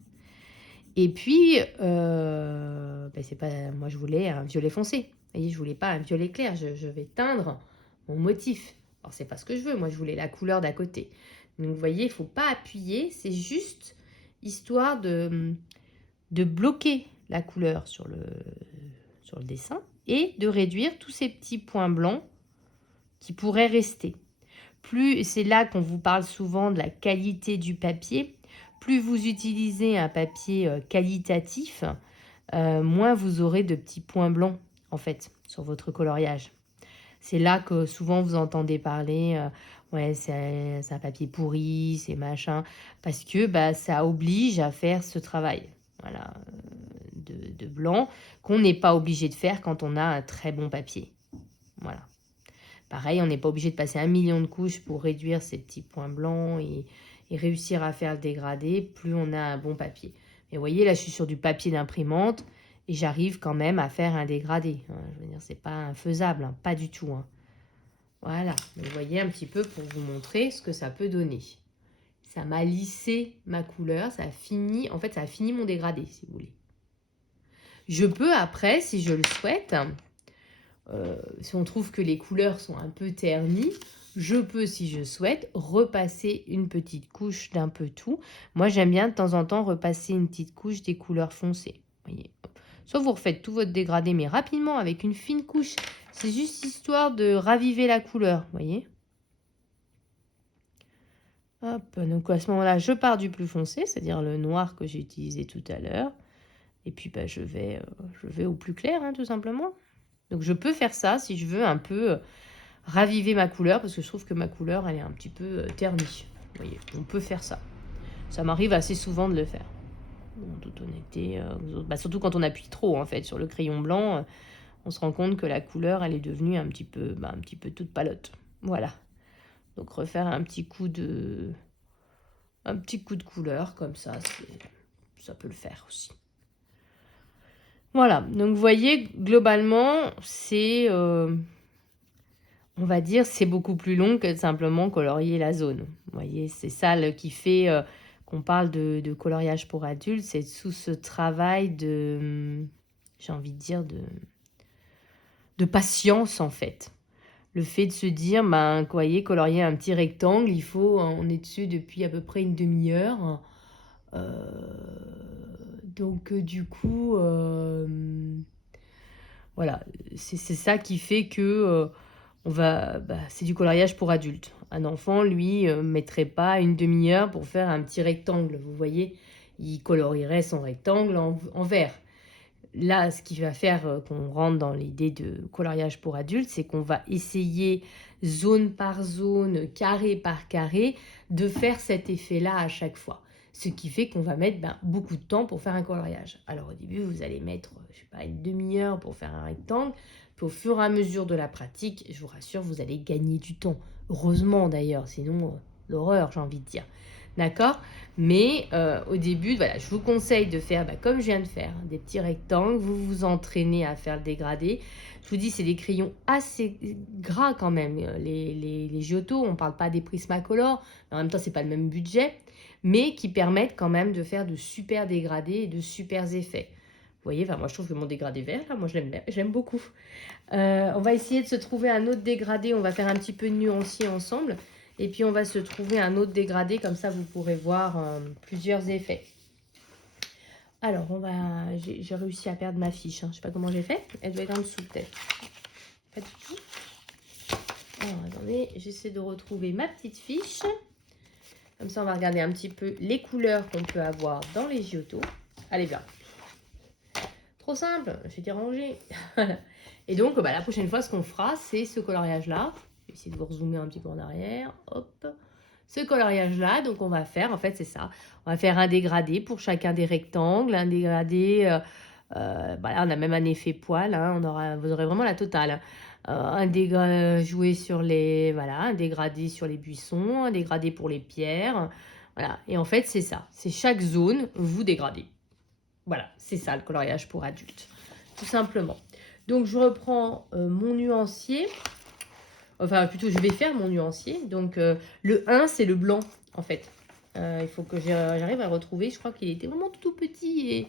Et puis, c'est pas, moi je voulais un violet foncé. Vous voyez, je voulais pas un violet clair, je vais teindre mon motif. Alors c'est pas ce que je veux, moi je voulais la couleur d'à côté. Donc vous voyez, il ne faut pas appuyer, c'est juste histoire de bloquer la couleur sur le dessin et de réduire tous ces petits points blancs qui pourraient rester. C'est là qu'on vous parle souvent de la qualité du papier. Plus vous utilisez un papier qualitatif, moins vous aurez de petits points blancs, en fait, sur votre coloriage. C'est là que souvent vous entendez parler, ouais, c'est un papier pourri, c'est machin, parce que ça oblige à faire ce travail, voilà, de blanc, qu'on n'est pas obligé de faire quand on a un très bon papier. Voilà. Pareil, on n'est pas obligé de passer 1 million de couches pour réduire ces petits points blancs et réussir à faire le dégradé, plus on a un bon papier. Mais vous voyez, là, je suis sur du papier d'imprimante et j'arrive quand même à faire un dégradé. Je veux dire, c'est pas infaisable, hein, pas du tout. Voilà, donc vous voyez un petit peu pour vous montrer ce que ça peut donner. Ça m'a lissé ma couleur, ça a fini, en fait, ça a fini mon dégradé, si vous voulez. Je peux après, si je le souhaite, si on trouve que les couleurs sont un peu ternies, je peux, si je souhaite, repasser une petite couche d'un peu tout. Moi, j'aime bien de temps en temps repasser une petite couche des couleurs foncées. Voyez. Soit vous refaites tout votre dégradé, mais rapidement, avec une fine couche. C'est juste histoire de raviver la couleur, voyez. Hop, donc à ce moment-là, je pars du plus foncé, c'est-à-dire le noir que j'ai utilisé tout à l'heure. Et puis, je vais au plus clair, hein, tout simplement. Donc, je peux faire ça si je veux un peu raviver ma couleur, parce que je trouve que ma couleur, elle est un petit peu ternie. Vous voyez, on peut faire ça. Ça m'arrive assez souvent de le faire. En toute honnêteté, surtout quand on appuie trop, en fait, sur le crayon blanc, on se rend compte que la couleur, elle est devenue un petit peu toute palote. Voilà. Donc, refaire un petit coup de couleur, comme ça, ça peut le faire aussi. Voilà, donc vous voyez, globalement, c'est, on va dire, c'est beaucoup plus long que de simplement colorier la zone. Vous voyez, c'est ça qui fait qu'on parle de coloriage pour adultes, c'est tout ce travail de, j'ai envie de dire, de patience en fait. Le fait de se dire, vous voyez, colorier un petit rectangle, on est dessus depuis à peu près une demi-heure. Donc du coup, voilà, c'est ça qui fait que c'est du coloriage pour adultes. Un enfant, lui, mettrait pas une demi-heure pour faire un petit rectangle. Vous voyez, il colorierait son rectangle en vert. Là, ce qui va faire qu'on rentre dans l'idée de coloriage pour adultes, c'est qu'on va essayer zone par zone, carré par carré, de faire cet effet-là à chaque fois. Ce qui fait qu'on va mettre beaucoup de temps pour faire un coloriage. Alors au début, vous allez mettre, je sais pas, une demi-heure pour faire un rectangle. Puis au fur et à mesure de la pratique, je vous rassure, vous allez gagner du temps. Heureusement d'ailleurs, sinon l'horreur, j'ai envie de dire. D'accord? Mais au début, voilà, je vous conseille de faire comme je viens de faire, des petits rectangles. Vous vous entraînez à faire le dégradé. Je vous dis, c'est des crayons assez gras quand même. Les Giotto, on ne parle pas des Prismacolor. En même temps, ce n'est pas le même budget. Mais qui permettent quand même de faire de super dégradés et de super effets. Vous voyez, moi je trouve que mon dégradé vert, là, moi je l'aime beaucoup. On va essayer de se trouver un autre dégradé. On va faire un petit peu de nuancier ensemble. Et puis, on va se trouver un autre dégradé. Comme ça, vous pourrez voir plusieurs effets. Alors, j'ai réussi à perdre ma fiche. Je ne sais pas comment j'ai fait. Elle doit être en dessous, peut-être. Pas du tout. Alors, attendez. J'essaie de retrouver ma petite fiche. Comme ça, on va regarder un petit peu les couleurs qu'on peut avoir dans les Giotto. Allez, bien. Trop simple. J'ai dérangé. Et donc, la prochaine fois, ce qu'on fera, c'est ce coloriage-là. Je vais essayer de vous rezoomer un petit peu en arrière. Hop. ce coloriage-là. Donc, on va faire, en fait, c'est ça. On va faire un dégradé pour chacun des rectangles, un dégradé, voilà, on a même un effet poil, hein, vous aurez vraiment la totale, hein. Un dégradé joué sur les, voilà, un dégradé sur les buissons, un dégradé pour les pierres, voilà. Et en fait, c'est ça. C'est chaque zone, vous dégradez. Voilà, c'est ça le coloriage pour adultes, tout simplement. Donc, je reprends mon nuancier. Enfin, plutôt, je vais faire mon nuancier. Donc, le 1, c'est le blanc, en fait. Il faut que j'arrive à le retrouver. Je crois qu'il était vraiment tout petit et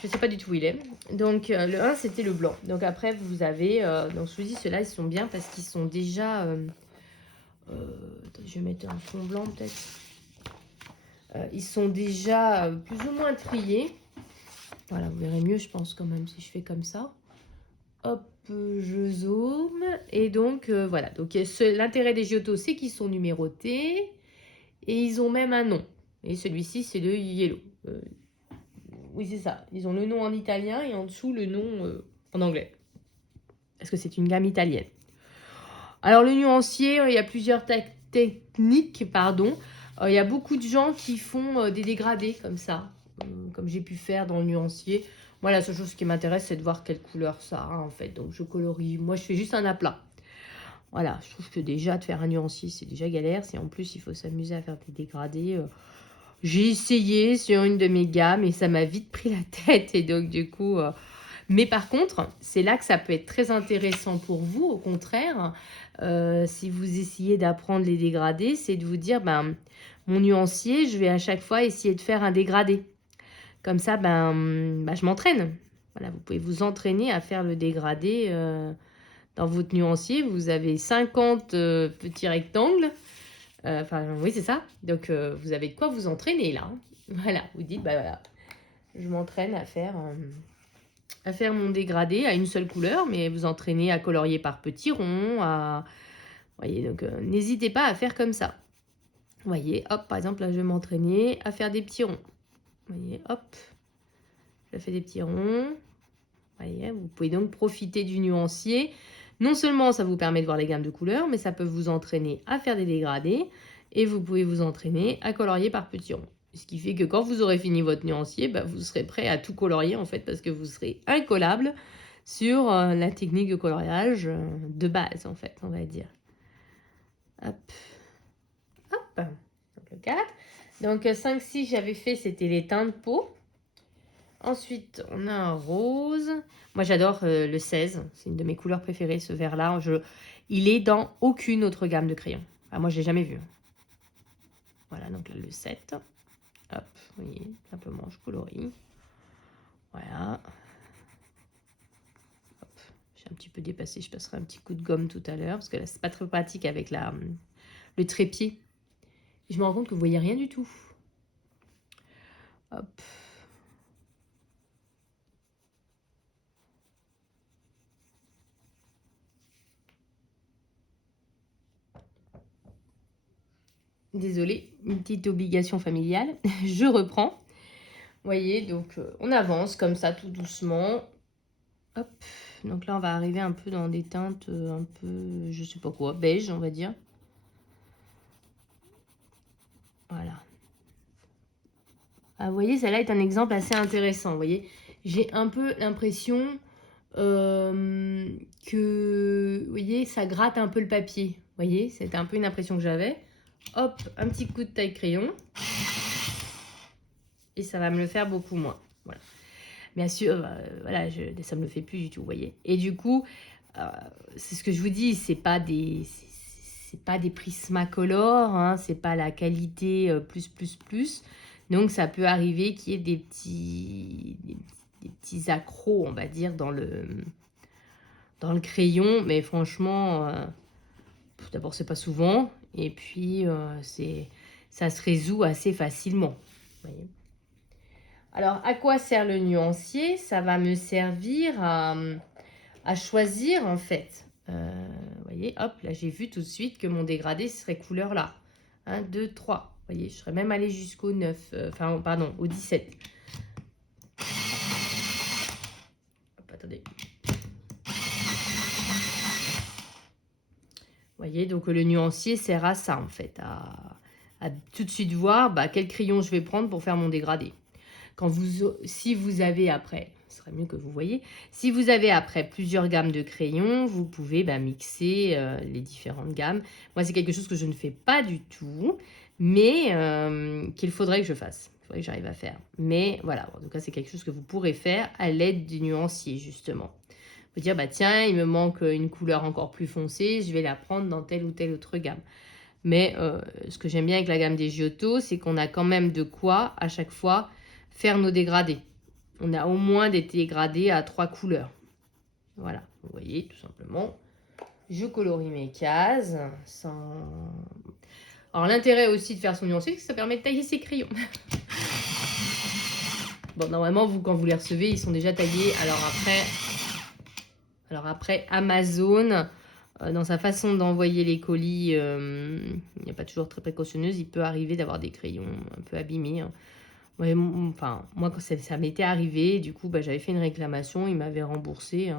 je ne sais pas du tout où il est. Donc, le 1, c'était le blanc. Donc, après, vous avez... donc, je vous dis, ceux-là, ils sont bien parce qu'ils sont déjà... je vais mettre un fond blanc, peut-être. Ils sont déjà plus ou moins triés. Voilà, vous verrez mieux, je pense, quand même, si je fais comme ça. Hop, je zoome. Et donc, voilà. Donc, l'intérêt des Giotto, c'est qu'ils sont numérotés. Et ils ont même un nom. Et celui-ci, c'est le Yellow. Oui, c'est ça. Ils ont le nom en italien et en dessous, le nom en anglais. Parce que c'est une gamme italienne. Alors, le nuancier, il y a plusieurs techniques, pardon. Il y a beaucoup de gens qui font des dégradés comme ça. Comme j'ai pu faire dans le nuancier. Moi, la seule chose qui m'intéresse, c'est de voir quelle couleur ça a, en fait. Donc, je colorie. Moi, je fais juste un aplat. Voilà, je trouve que déjà, de faire un nuancier, c'est déjà galère. Si en plus, il faut s'amuser à faire des dégradés. J'ai essayé sur une de mes gammes et ça m'a vite pris la tête. Et donc, du coup... Mais par contre, c'est là que ça peut être très intéressant pour vous, au contraire. Si vous essayez d'apprendre les dégradés, c'est de vous dire, ben, mon nuancier, je vais à chaque fois essayer de faire un dégradé. Comme ça, je m'entraîne. Voilà, vous pouvez vous entraîner à faire le dégradé dans votre nuancier. Vous avez 50 petits rectangles. Enfin, oui, c'est ça. Donc, vous avez de quoi vous entraîner là, hein. Voilà, vous dites, bah voilà, je m'entraîne à faire mon dégradé à une seule couleur, mais vous entraînez à colorier par petits ronds. Voyez, donc n'hésitez pas à faire comme ça. Vous voyez, hop, par exemple, là, je vais m'entraîner à faire des petits ronds. Vous voyez, hop, je fais des petits ronds. Vous voyez, vous pouvez donc profiter du nuancier. Non seulement ça vous permet de voir les gammes de couleurs, mais ça peut vous entraîner à faire des dégradés. Et vous pouvez vous entraîner à colorier par petits ronds. Ce qui fait que quand vous aurez fini votre nuancier, vous serez prêt à tout colorier en fait, parce que vous serez incollable sur la technique de coloriage de base en fait, on va dire. Hop, hop, donc le 4. Donc 5, 6, j'avais fait, c'était les teints de peau. Ensuite, on a un rose. Moi, j'adore le 16. C'est une de mes couleurs préférées, ce vert-là. Il est dans aucune autre gamme de crayons. Enfin, moi, je ne l'ai jamais vu. Voilà, donc là, le 7. Hop, vous voyez, simplement, je colorie. Voilà. Hop, j'ai un petit peu dépassé. Je passerai un petit coup de gomme tout à l'heure. Parce que là, c'est pas très pratique avec le trépied. Je me rends compte que vous voyez rien du tout. Hop. Désolée, une petite obligation familiale. Je reprends. Vous voyez, donc on avance comme ça tout doucement. Hop, donc là on va arriver un peu dans des teintes un peu, je sais pas quoi, beige on va dire. Voilà. Ah, vous voyez, celle-là est un exemple assez intéressant. Vous voyez, j'ai un peu l'impression que, vous voyez, ça gratte un peu le papier. Vous voyez, c'était un peu une impression que j'avais. Hop, un petit coup de taille-crayon. Et ça va me le faire beaucoup moins. Voilà. Bien sûr, voilà, ça me le fait plus du tout, vous voyez. Et du coup, c'est ce que je vous dis, c'est pas des Prismacolor, hein, c'est pas la qualité plus. Donc ça peut arriver qu'il y ait des petits accros, on va dire, dans le crayon. Mais franchement, d'abord c'est pas souvent, et puis ça se résout assez facilement. Vous voyez. Alors, à quoi sert le nuancier? Ça va me servir à choisir, en fait. Vous voyez, hop, là, j'ai vu tout de suite que mon dégradé serait couleur là. 1, 2, 3. Vous voyez, je serais même allée jusqu'au 9. Enfin, pardon, au 17. Hop, attendez. Vous voyez, donc le nuancier sert à ça, en fait, à tout de suite voir quel crayon je vais prendre pour faire mon dégradé. Si vous avez après, ce serait mieux que vous voyez, si vous avez après plusieurs gammes de crayons, vous pouvez mixer les différentes gammes. Moi, c'est quelque chose que je ne fais pas du tout, mais qu'il faudrait que je fasse. Il faudrait que j'arrive à faire. Mais voilà, en tout cas, c'est quelque chose que vous pourrez faire à l'aide du nuancier, justement. Vous dire, tiens, il me manque une couleur encore plus foncée, je vais la prendre dans telle ou telle autre gamme. Mais ce que j'aime bien avec la gamme des Giotto, c'est qu'on a quand même de quoi, à chaque fois, faire nos dégradés. On a au moins des dégradés à 3 couleurs. Voilà, vous voyez, tout simplement. Je colorie mes cases. Alors, l'intérêt aussi de faire son nuancier, c'est que ça permet de tailler ses crayons. Bon, normalement, quand vous les recevez, ils sont déjà taillés. Alors après Amazon, dans sa façon d'envoyer les colis, il n'est pas toujours très précautionneuse. Il peut arriver d'avoir des crayons un peu abîmés. Hein. Ouais, moi, quand ça m'était arrivé, du coup, j'avais fait une réclamation. Il m'avait remboursé,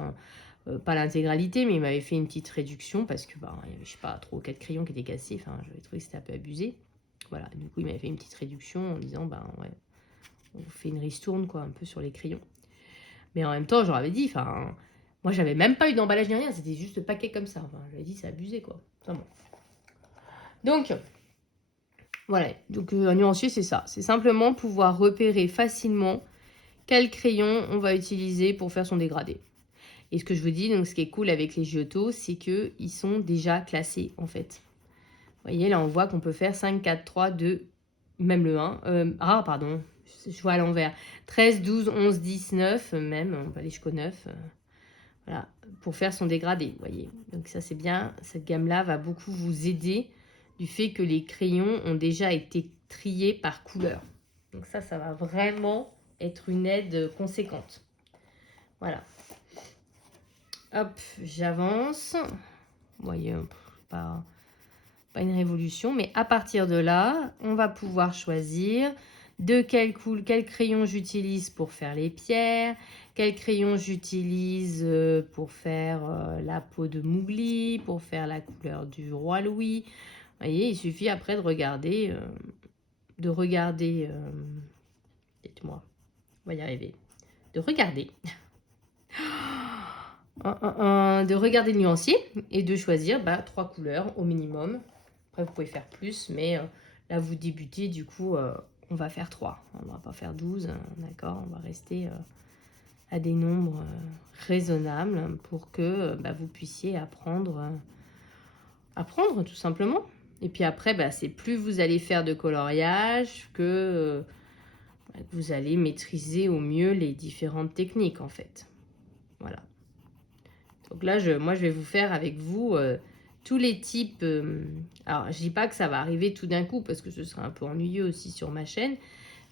pas l'intégralité, mais il m'avait fait une petite réduction parce que, il y avait, je sais pas, 3 ou 4 crayons qui étaient cassés. Enfin, j'avais trouvé que c'était un peu abusé. Voilà, du coup, il m'avait fait une petite réduction en disant, ouais, on fait une ristourne, quoi, un peu sur les crayons. Mais en même temps, je leur avais dit, moi, j'avais même pas eu d'emballage ni rien, c'était juste paquet comme ça. J'avais dit, c'est abusé, quoi. Enfin, bon. Donc, voilà. Donc, un nuancier, c'est ça. C'est simplement pouvoir repérer facilement quel crayon on va utiliser pour faire son dégradé. Et ce que je vous dis, donc, ce qui est cool avec les Giotto, c'est qu'ils sont déjà classés, en fait. Vous voyez, là, on voit qu'on peut faire 5, 4, 3, 2, même le 1. Pardon, je vois à l'envers. 13, 12, 11, 10, 9, même. On va aller jusqu'au 9. Voilà, pour faire son dégradé, vous voyez. Donc ça, c'est bien. Cette gamme-là va beaucoup vous aider du fait que les crayons ont déjà été triés par couleur. Donc ça va vraiment être une aide conséquente. Voilà. Hop, j'avance. Vous voyez, pas une révolution. Mais à partir de là, on va pouvoir choisir de quel crayon j'utilise pour faire les pierres, quel crayon j'utilise pour faire la peau de Mowgli, pour faire la couleur du roi Louis. Vous voyez, il suffit après de regarder, dites-moi, on va y arriver, de regarder, de regarder le nuancier et de choisir 3 couleurs au minimum. Après, vous pouvez faire plus, mais là, vous débutez, du coup, on va faire 3. On ne va pas faire 12, d'accord? On va rester à des nombres raisonnables pour que vous puissiez apprendre tout simplement. Et puis après, c'est plus vous allez faire de coloriage que vous allez maîtriser au mieux les différentes techniques, en fait. Voilà. Donc là, moi, je vais vous faire avec vous tous les types. Alors, je dis pas que ça va arriver tout d'un coup parce que ce sera un peu ennuyeux aussi sur ma chaîne.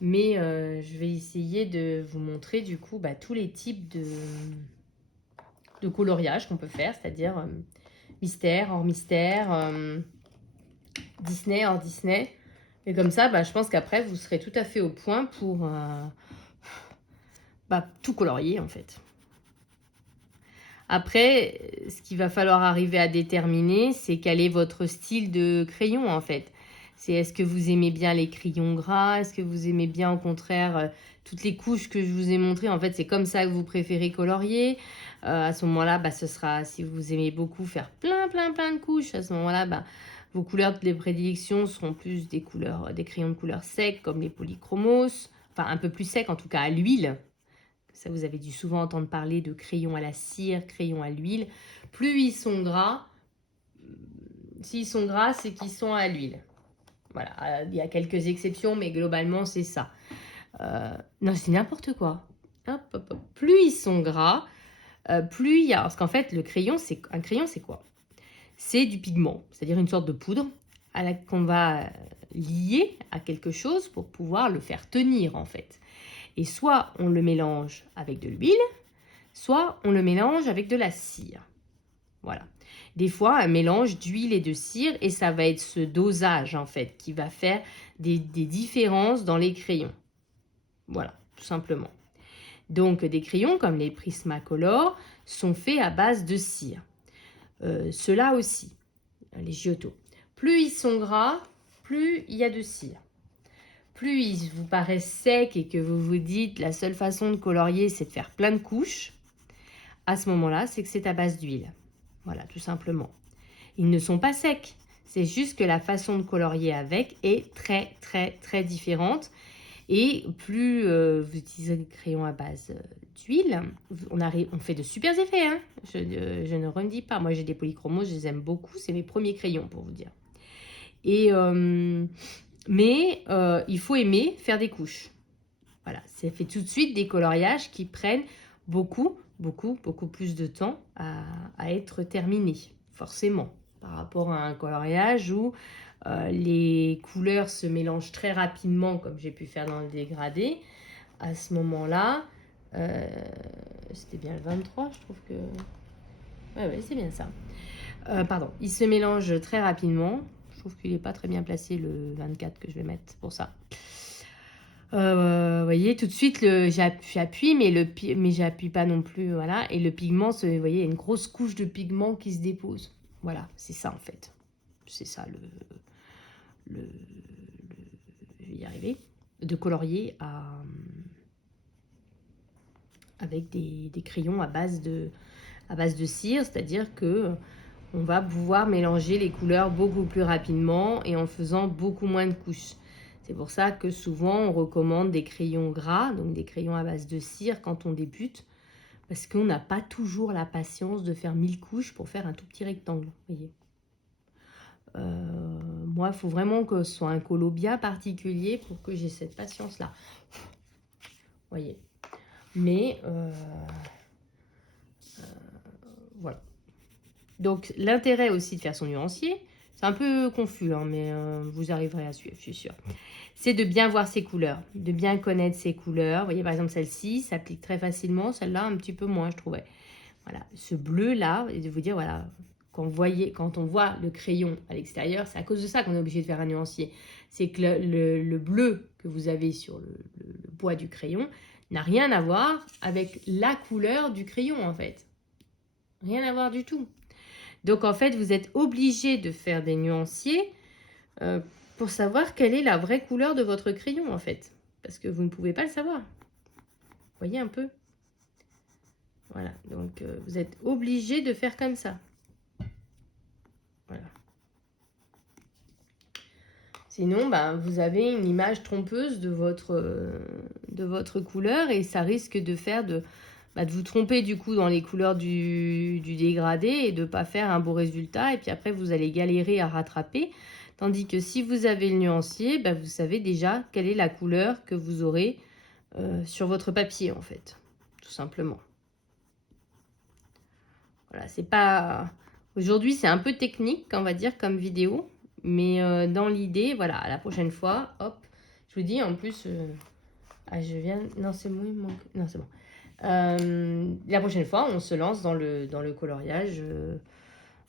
Mais je vais essayer de vous montrer du coup tous les types de coloriage qu'on peut faire. C'est-à-dire mystère, hors mystère, Disney, hors Disney. Et comme ça, je pense qu'après, vous serez tout à fait au point pour tout colorier en fait. Après, ce qu'il va falloir arriver à déterminer, c'est quel est votre style de crayon, en fait. C'est est-ce que vous aimez bien les crayons gras? Est-ce que vous aimez bien, au contraire, toutes les couches que je vous ai montrées? En fait, c'est comme ça que vous préférez colorier. À ce moment-là, ce sera, si vous aimez beaucoup faire plein de couches, à ce moment-là, vos couleurs de prédilection seront plus des crayons de couleur sec, comme les polychromos. Enfin, un peu plus sec, en tout cas à l'huile. Ça, vous avez dû souvent entendre parler de crayons à la cire, crayons à l'huile. Plus ils sont gras, s'ils sont gras, c'est qu'ils sont à l'huile. Voilà, il y a quelques exceptions, mais globalement, c'est ça. Non, c'est n'importe quoi. Hop, hop, hop. Plus ils sont gras, plus il y a... Parce qu'en fait, un crayon, c'est quoi? C'est du pigment, c'est-à-dire une sorte de poudre qu'on va lier à quelque chose pour pouvoir le faire tenir, en fait. Et soit on le mélange avec de l'huile, soit on le mélange avec de la cire. Voilà. Des fois, un mélange d'huile et de cire, et ça va être ce dosage, en fait, qui va faire des différences dans les crayons. Voilà, tout simplement. Donc, des crayons comme les Prismacolor sont faits à base de cire. Ceux-là aussi, les Giotto. Plus ils sont gras, plus il y a de cire. Plus il vous paraît sec et que vous vous dites la seule façon de colorier, c'est de faire plein de couches, à ce moment-là, c'est que c'est à base d'huile. Voilà, tout simplement. Ils ne sont pas secs. C'est juste que la façon de colorier avec est très, très, très différente. Et plus vous utilisez des crayons à base d'huile, on fait de super effets. Hein. Je ne redis pas. Moi, j'ai des polychromos, je les aime beaucoup. C'est mes premiers crayons, pour vous dire. Et, mais il faut aimer faire des couches. Voilà, ça fait tout de suite des coloriages qui prennent beaucoup plus de temps à être terminés, forcément, par rapport à un coloriage où les couleurs se mélangent très rapidement, comme j'ai pu faire dans le dégradé. À ce moment-là, c'était bien le 23, je trouve que... Ouais, c'est bien ça. Pardon, il se mélange très rapidement. Je trouve qu'il n'est pas très bien placé le 24 que je vais mettre pour ça. Vous voyez, tout de suite, j'appuie, mais j'appuie pas non plus, voilà. Et le pigment, vous voyez, il y a une grosse couche de pigment qui se dépose. Voilà, c'est ça en fait. C'est ça je vais y arriver. De colorier avec des crayons à base de cire, c'est-à-dire que on va pouvoir mélanger les couleurs beaucoup plus rapidement et en faisant beaucoup moins de couches. C'est pour ça que souvent on recommande des crayons gras, donc des crayons à base de cire quand on débute, parce qu'on n'a pas toujours la patience de faire 1000 couches pour faire un tout petit rectangle. Voyez. Moi, il faut vraiment que ce soit un colo bien particulier pour que j'ai cette patience-là. Voyez. Mais voilà. Donc l'intérêt aussi de faire son nuancier, c'est un peu confus, hein, mais vous arriverez à suivre, je suis sûre. C'est de bien voir ses couleurs, de bien connaître ses couleurs. Vous voyez, par exemple, celle-ci s'applique très facilement, celle-là un petit peu moins, je trouvais. Voilà, ce bleu-là, et de vous dire, voilà, quand on voit le crayon à l'extérieur, c'est à cause de ça qu'on est obligé de faire un nuancier. C'est que le bleu que vous avez sur le bois du crayon n'a rien à voir avec la couleur du crayon, en fait. Rien à voir du tout. Donc, en fait, vous êtes obligé de faire des nuanciers pour savoir quelle est la vraie couleur de votre crayon, en fait. Parce que vous ne pouvez pas le savoir. Vous voyez un peu? Voilà, donc vous êtes obligé de faire comme ça. Voilà. Sinon, ben, vous avez une image trompeuse de votre couleur et ça risque de faire de vous tromper du coup dans les couleurs du dégradé et de ne pas faire un beau résultat. Et puis après, vous allez galérer à rattraper. Tandis que si vous avez le nuancier, ben, vous savez déjà quelle est la couleur que vous aurez sur votre papier, en fait. Tout simplement. Voilà, c'est pas... Aujourd'hui, c'est un peu technique, on va dire, comme vidéo. Mais dans l'idée, voilà, à la prochaine fois, hop, je vous dis, en plus... je viens... Non, c'est bon, il manque... Non, c'est bon. La prochaine fois, on se lance dans le coloriage,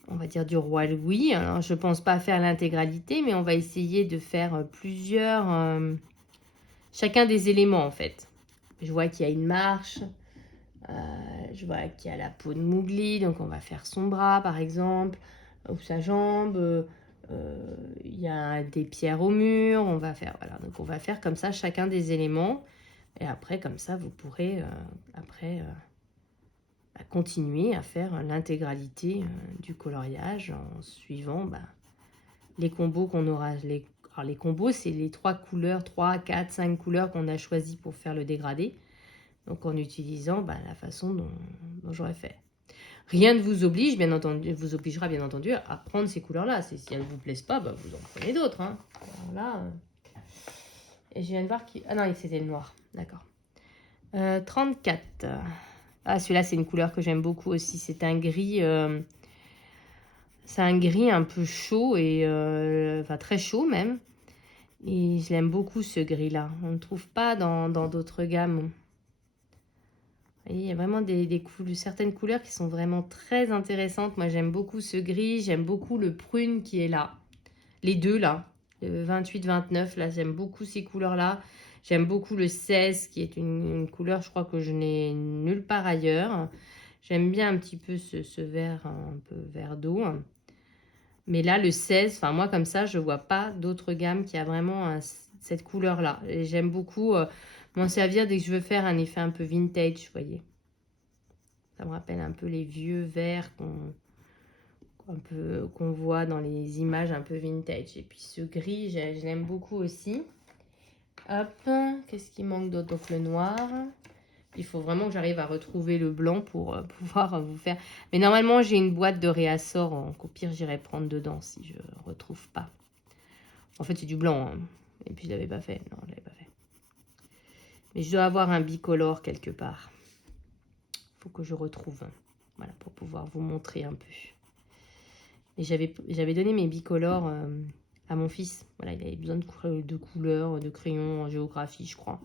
on va dire, du roi Louis. Alors, je pense pas faire l'intégralité, mais on va essayer de faire plusieurs... chacun des éléments, en fait. Je vois qu'il y a une marche... je vois qu'il y a la peau de Mowgli, donc on va faire son bras par exemple, ou sa jambe. Il y a des pierres au mur, on va faire, voilà, donc on va faire comme ça chacun des éléments. Et après, comme ça, vous pourrez continuer à faire l'intégralité du coloriage en suivant les combos qu'on aura. Alors les combos, c'est les 3 couleurs, 3, 4, 5 couleurs qu'on a choisies pour faire le dégradé. Donc en utilisant la façon dont j'aurais fait. Rien ne vous oblige, bien entendu, vous obligera bien entendu à prendre ces couleurs-là. Si elles ne vous plaisent pas, vous en prenez d'autres. Hein. Alors là, et je viens de voir qui... Ah non, c'était le noir. D'accord. 34. Ah, celui-là, c'est une couleur que j'aime beaucoup aussi. C'est un gris... c'est un gris un peu chaud, et enfin très chaud même. Et je l'aime beaucoup ce gris-là. On ne trouve pas dans d'autres gammes. Il y a vraiment certaines couleurs qui sont vraiment très intéressantes. Moi, j'aime beaucoup ce gris. J'aime beaucoup le prune qui est là. Les deux, là. Le 28, 29, là, j'aime beaucoup ces couleurs-là. J'aime beaucoup le 16, qui est une couleur, je crois que je n'ai nulle part ailleurs. J'aime bien un petit peu ce vert, un peu vert d'eau. Mais là, le 16, enfin moi comme ça, je vois pas d'autre gamme qui a vraiment cette couleur-là. Et j'aime beaucoup m'en servir dès que je veux faire un effet un peu vintage, vous voyez. Ça me rappelle un peu les vieux verres qu'on voit dans les images un peu vintage. Et puis ce gris, je l'aime beaucoup aussi. Hop, qu'est-ce qui manque d'autre? Donc le noir. Il faut vraiment que j'arrive à retrouver le blanc pour pouvoir vous faire... Mais normalement, j'ai une boîte de réassort. Au pire, j'irai prendre dedans si je ne retrouve pas. En fait, c'est du blanc. Hein. Et puis, je ne l'avais pas fait. Non, je ne l'avais pas fait. Mais je dois avoir un bicolore quelque part. Il faut que je retrouve. Voilà, pour pouvoir vous montrer un peu. Et j'avais donné mes bicolores à mon fils. Voilà, il avait besoin de couleurs, de crayons en géographie, je crois.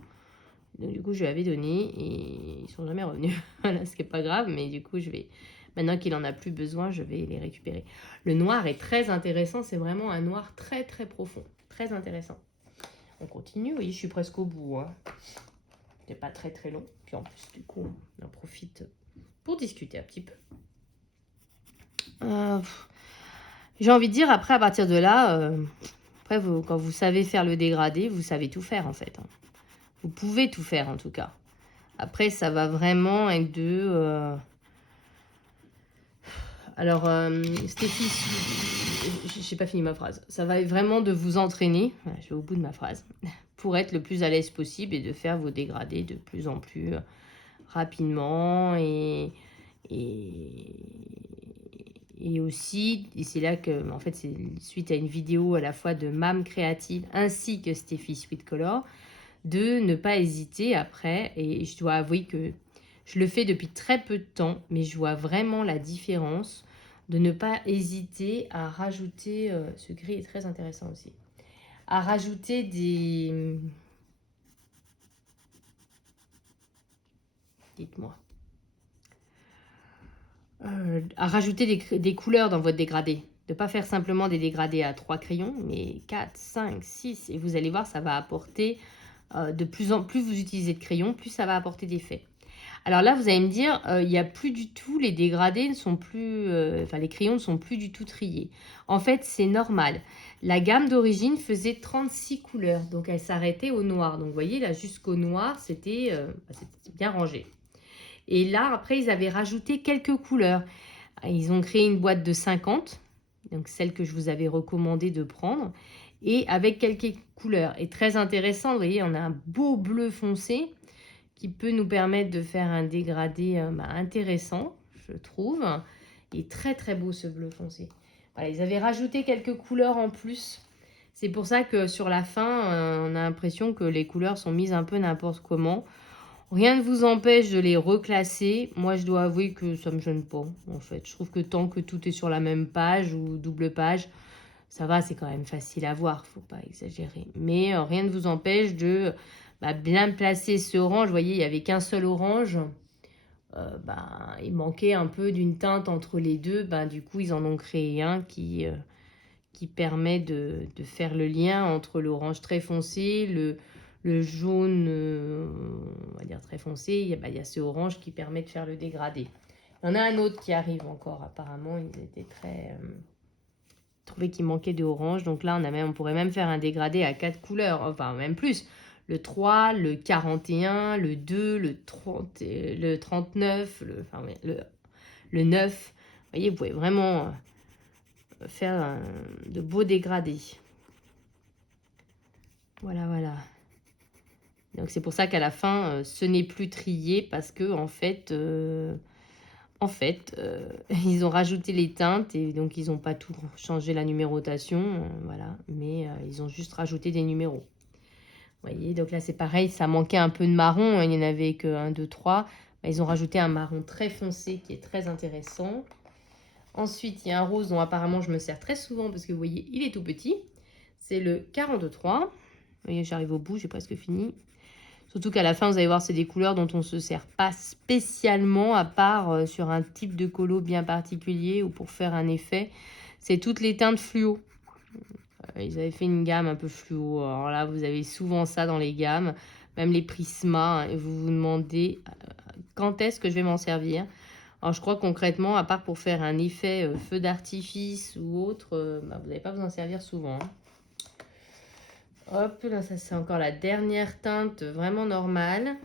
Donc, du coup, je lui avais donné et ils sont jamais revenus. Voilà, ce qui n'est pas grave, mais du coup, maintenant qu'il en a plus besoin, je vais les récupérer. Le noir est très intéressant. C'est vraiment un noir très, très profond. Très intéressant. On continue. Oui, je suis presque au bout. Hein. C'est pas très, très long. Puis en plus, du coup, on en profite pour discuter un petit peu. J'ai envie de dire, après, à partir de là, après, quand vous savez faire le dégradé, vous savez tout faire, en fait. Hein. Vous pouvez tout faire, en tout cas. Après, ça va vraiment être de... Alors, Stéphie, j'ai pas fini ma phrase. Ça va être vraiment de vous entraîner, je vais au bout de ma phrase, pour être le plus à l'aise possible et de faire vos dégradés de plus en plus rapidement et aussi, et c'est là que, en fait, c'est suite à une vidéo à la fois de Mam Créative ainsi que Stéphie Sweet Color, de ne pas hésiter après, et je dois avouer que je le fais depuis très peu de temps, mais je vois vraiment la différence de ne pas hésiter à rajouter, ce gris est très intéressant aussi, à rajouter des... Dites-moi. À rajouter des couleurs dans votre dégradé. De ne pas faire simplement des dégradés à 3 crayons, mais 4, 5, 6. Et vous allez voir, ça va apporter de plus en plus vous utilisez de crayons, plus ça va apporter d'effets. Alors là, vous allez me dire, il n'y a plus du tout, les dégradés ne sont plus, enfin les crayons ne sont plus du tout triés. En fait, c'est normal. La gamme d'origine faisait 36 couleurs, donc elle s'arrêtait au noir. Donc vous voyez, là, jusqu'au noir, c'était bien rangé. Et là, après, ils avaient rajouté quelques couleurs. Ils ont créé une boîte de 50, donc celle que je vous avais recommandé de prendre, et avec quelques couleurs. Et très intéressant, vous voyez, on a un beau bleu foncé qui peut nous permettre de faire un dégradé intéressant, je trouve. Il est très très beau ce bleu foncé. Voilà, ils avaient rajouté quelques couleurs en plus. C'est pour ça que sur la fin, on a l'impression que les couleurs sont mises un peu n'importe comment. Rien ne vous empêche de les reclasser. Moi, je dois avouer que ça ne me gêne pas, en fait. Je trouve que tant que tout est sur la même page ou double page, ça va, c'est quand même facile à voir, faut pas exagérer. Mais rien ne vous empêche de bien placer ce orange. Vous voyez, il n'y avait qu'un seul orange. Il manquait un peu d'une teinte entre les deux. Du coup, ils en ont créé un qui permet de faire le lien entre l'orange très foncé, le jaune, on va dire très foncé. Il y a ce orange qui permet de faire le dégradé. Il y en a un autre qui arrive encore, apparemment. Ils étaient très... trouvé qu'il manquait de orange. Donc là, on pourrait même faire un dégradé à 4 couleurs, enfin même plus. Le 3, le 41, le 2, le 30, le 39, le 9. Vous voyez, vous pouvez vraiment faire de beaux dégradés. Voilà, voilà. Donc c'est pour ça qu'à la fin, ce n'est plus trié parce que en fait, ils ont rajouté les teintes et donc ils n'ont pas tout changé la numérotation, voilà, mais ils ont juste rajouté des numéros. Vous voyez, donc là c'est pareil, ça manquait un peu de marron, hein, il n'y en avait que 1, 2, 3. Ils ont rajouté un marron très foncé qui est très intéressant. Ensuite, il y a un rose dont apparemment je me sers très souvent parce que vous voyez, il est tout petit. C'est le 43. Vous voyez, j'arrive au bout, j'ai presque fini. Surtout qu'à la fin, vous allez voir, c'est des couleurs dont on ne se sert pas spécialement, à part sur un type de colo bien particulier ou pour faire un effet. C'est toutes les teintes fluo. Ils avaient fait une gamme un peu fluo. Alors là, vous avez souvent ça dans les gammes, même les prismas. Et vous vous demandez quand est-ce que je vais m'en servir. Alors, je crois concrètement, à part pour faire un effet feu d'artifice ou autre, vous n'allez pas vous en servir souvent. Hein. Hop, là, ça c'est encore la dernière teinte vraiment normale.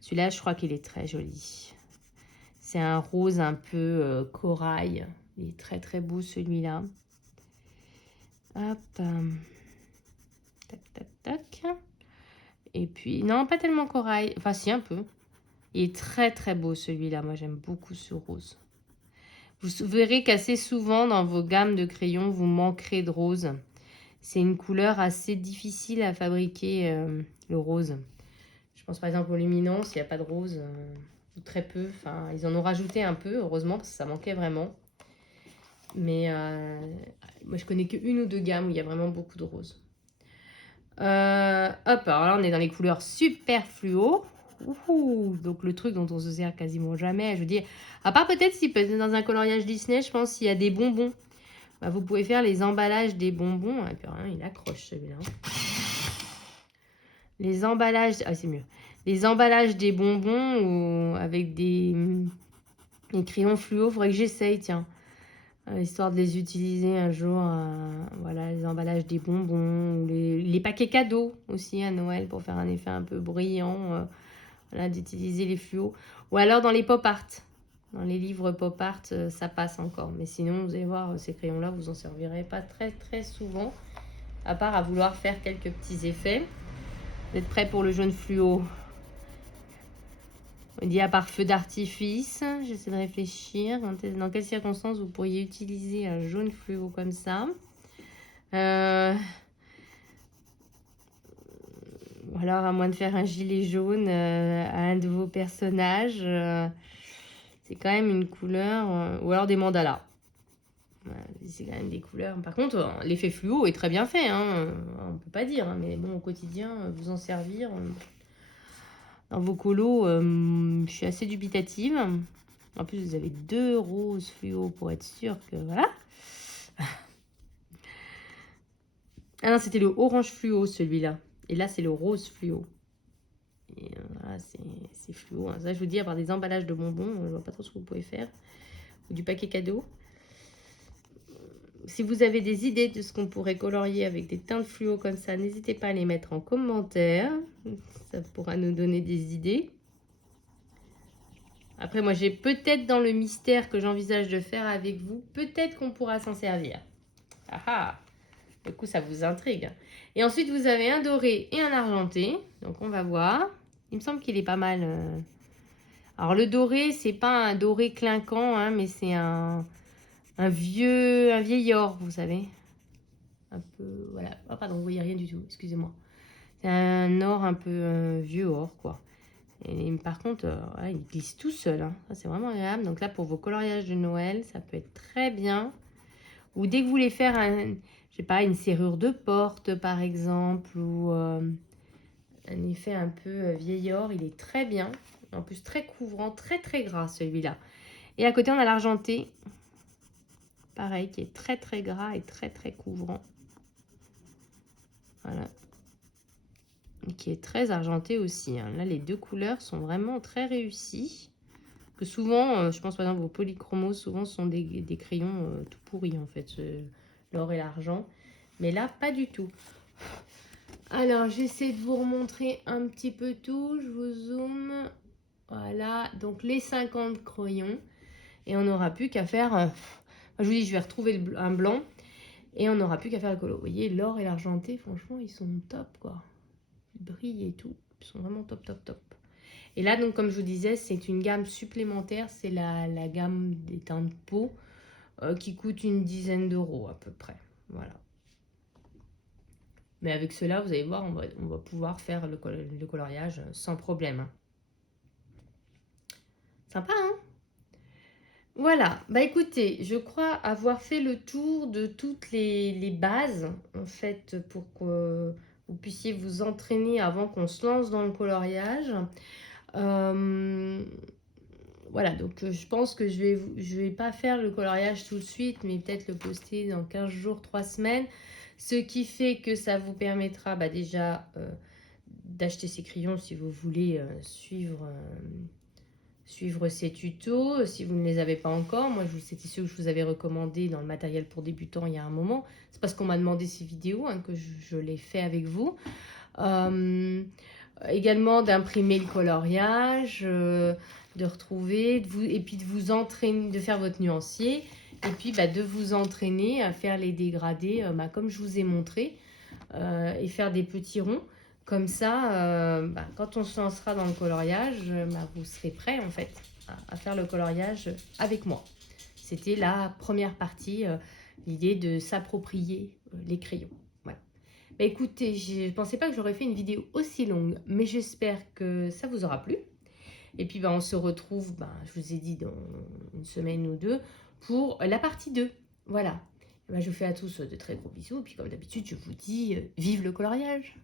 Celui-là, je crois qu'il est très joli. C'est un rose un peu corail. Il est très très beau celui-là. Hop. Tac, tac, tac. Et puis, non, pas tellement corail. Enfin, si, un peu. Il est très très beau celui-là. Moi, j'aime beaucoup ce rose. Vous verrez qu'assez souvent dans vos gammes de crayons, vous manquerez de rose. C'est une couleur assez difficile à fabriquer, le rose. Je pense par exemple aux luminances, il n'y a pas de rose, ou très peu. Enfin, ils en ont rajouté un peu, heureusement, parce que ça manquait vraiment. Mais moi, je connais qu'une ou deux gammes où il y a vraiment beaucoup de rose. Hop, alors là, on est dans les couleurs super fluo. Donc le truc dont on se sert quasiment jamais. Je veux dire, à part peut-être si dans un coloriage Disney, je pense s'il y a des bonbons. Bah, vous pouvez faire les emballages des bonbons. Et puis, il accroche celui-là. Les emballages... Ah, c'est mieux. Les emballages des bonbons ou avec des crayons fluo. Il faudrait que j'essaye, tiens. Histoire de les utiliser un jour. Voilà, les emballages des bonbons. Ou les paquets cadeaux aussi à Noël pour faire un effet un peu brillant. Voilà, d'utiliser les fluos. Ou alors dans les pop art. Dans les livres pop art, ça passe encore. Mais sinon, vous allez voir, ces crayons-là, vous en servirez pas très très souvent. À part à vouloir faire quelques petits effets. Vous êtes prêts pour le jaune fluo? On dit à part feu d'artifice. J'essaie de réfléchir. Dans quelles circonstances vous pourriez utiliser un jaune fluo comme ça? Ou alors à moins de faire un gilet jaune à un de vos personnages. C'est quand même une couleur. Ou alors des mandalas. C'est quand même des couleurs. Par contre, l'effet fluo est très bien fait. Hein. On ne peut pas dire. Hein, mais bon, au quotidien, vous en servir dans vos colos, je suis assez dubitative. En plus, vous avez 2 roses fluo pour être sûr que... Voilà. Ah non, c'était le orange fluo, celui-là. Et là, c'est le rose fluo. Et voilà, c'est fluo. Hein. Ça, je vous dis, à part des emballages de bonbons, je vois pas trop ce que vous pouvez faire. Ou du paquet cadeau. Si vous avez des idées de ce qu'on pourrait colorier avec des teintes fluo comme ça, n'hésitez pas à les mettre en commentaire. Ça pourra nous donner des idées. Après, moi, j'ai peut-être dans le mystère que j'envisage de faire avec vous, peut-être qu'on pourra s'en servir. Ah ah! Du coup, ça vous intrigue. Et ensuite, vous avez un doré et un argenté. Donc, on va voir. Il me semble qu'il est pas mal. Alors, le doré, c'est pas un doré clinquant, hein, mais c'est un vieil or, vous savez. Un peu, voilà. Oh, pardon, vous voyez rien du tout, excusez-moi. C'est un or un peu vieux or, quoi. Et par contre, il glisse tout seul. Hein. Ça, c'est vraiment agréable. Donc là, pour vos coloriages de Noël, ça peut être très bien. Ou dès que vous voulez faire, je sais pas, une serrure de porte, par exemple, ou un effet un peu vieil or, il est très bien. En plus, très couvrant, très très gras, celui-là. Et à côté, on a l'argenté. Pareil, qui est très très gras et très très couvrant. Voilà. Qui est très argenté aussi. Hein. Là, les deux couleurs sont vraiment très réussies. Que souvent, je pense par exemple aux polychromos, souvent ce sont des crayons tout pourris en fait, l'or et l'argent. Mais là, pas du tout. Alors, j'essaie de vous remontrer un petit peu tout. Je vous zoome. Voilà, donc les 50 crayons. Et on n'aura plus qu'à faire... je vous dis, je vais retrouver un blanc. Et on n'aura plus qu'à faire le colo. Vous voyez, l'or et l'argenté, franchement, ils sont top, quoi. Ils brillent et tout. Ils sont vraiment top, top, top. Et là, donc, comme je vous disais, c'est une gamme supplémentaire. C'est la gamme des teintes peau qui coûte une dizaine d'euros à peu près. Voilà. Mais avec cela, vous allez voir, on va pouvoir faire le coloriage sans problème. Sympa, hein? Voilà. Bah écoutez, je crois avoir fait le tour de toutes les bases, en fait, pour que vous puissiez vous entraîner avant qu'on se lance dans le coloriage. Voilà, donc je pense que je vais pas faire le coloriage tout de suite, mais peut-être le poster dans 15 jours, 3 semaines. Ce qui fait que ça vous permettra d'acheter ces crayons si vous voulez suivre suivre ces tutos si vous ne les avez pas encore. Moi, c'était ceux que je vous avais recommandé dans le matériel pour débutants il y a un moment. C'est parce qu'on m'a demandé ces vidéos que je les fais avec vous. Également d'imprimer le coloriage, de retrouver, et puis de vous entraîner, de faire votre nuancier, et puis de vous entraîner à faire les dégradés comme je vous ai montré, et faire des petits ronds. Comme ça, quand on se lancera dans le coloriage, vous serez prêt en fait à faire le coloriage avec moi. C'était la première partie, l'idée de s'approprier les crayons. Voilà. Écoutez, je ne pensais pas que j'aurais fait une vidéo aussi longue, mais j'espère que ça vous aura plu. Et puis on se retrouve, je vous ai dit, dans une semaine ou deux pour la partie 2. Voilà. Je vous fais à tous de très gros bisous. Et puis comme d'habitude, je vous dis, vive le coloriage!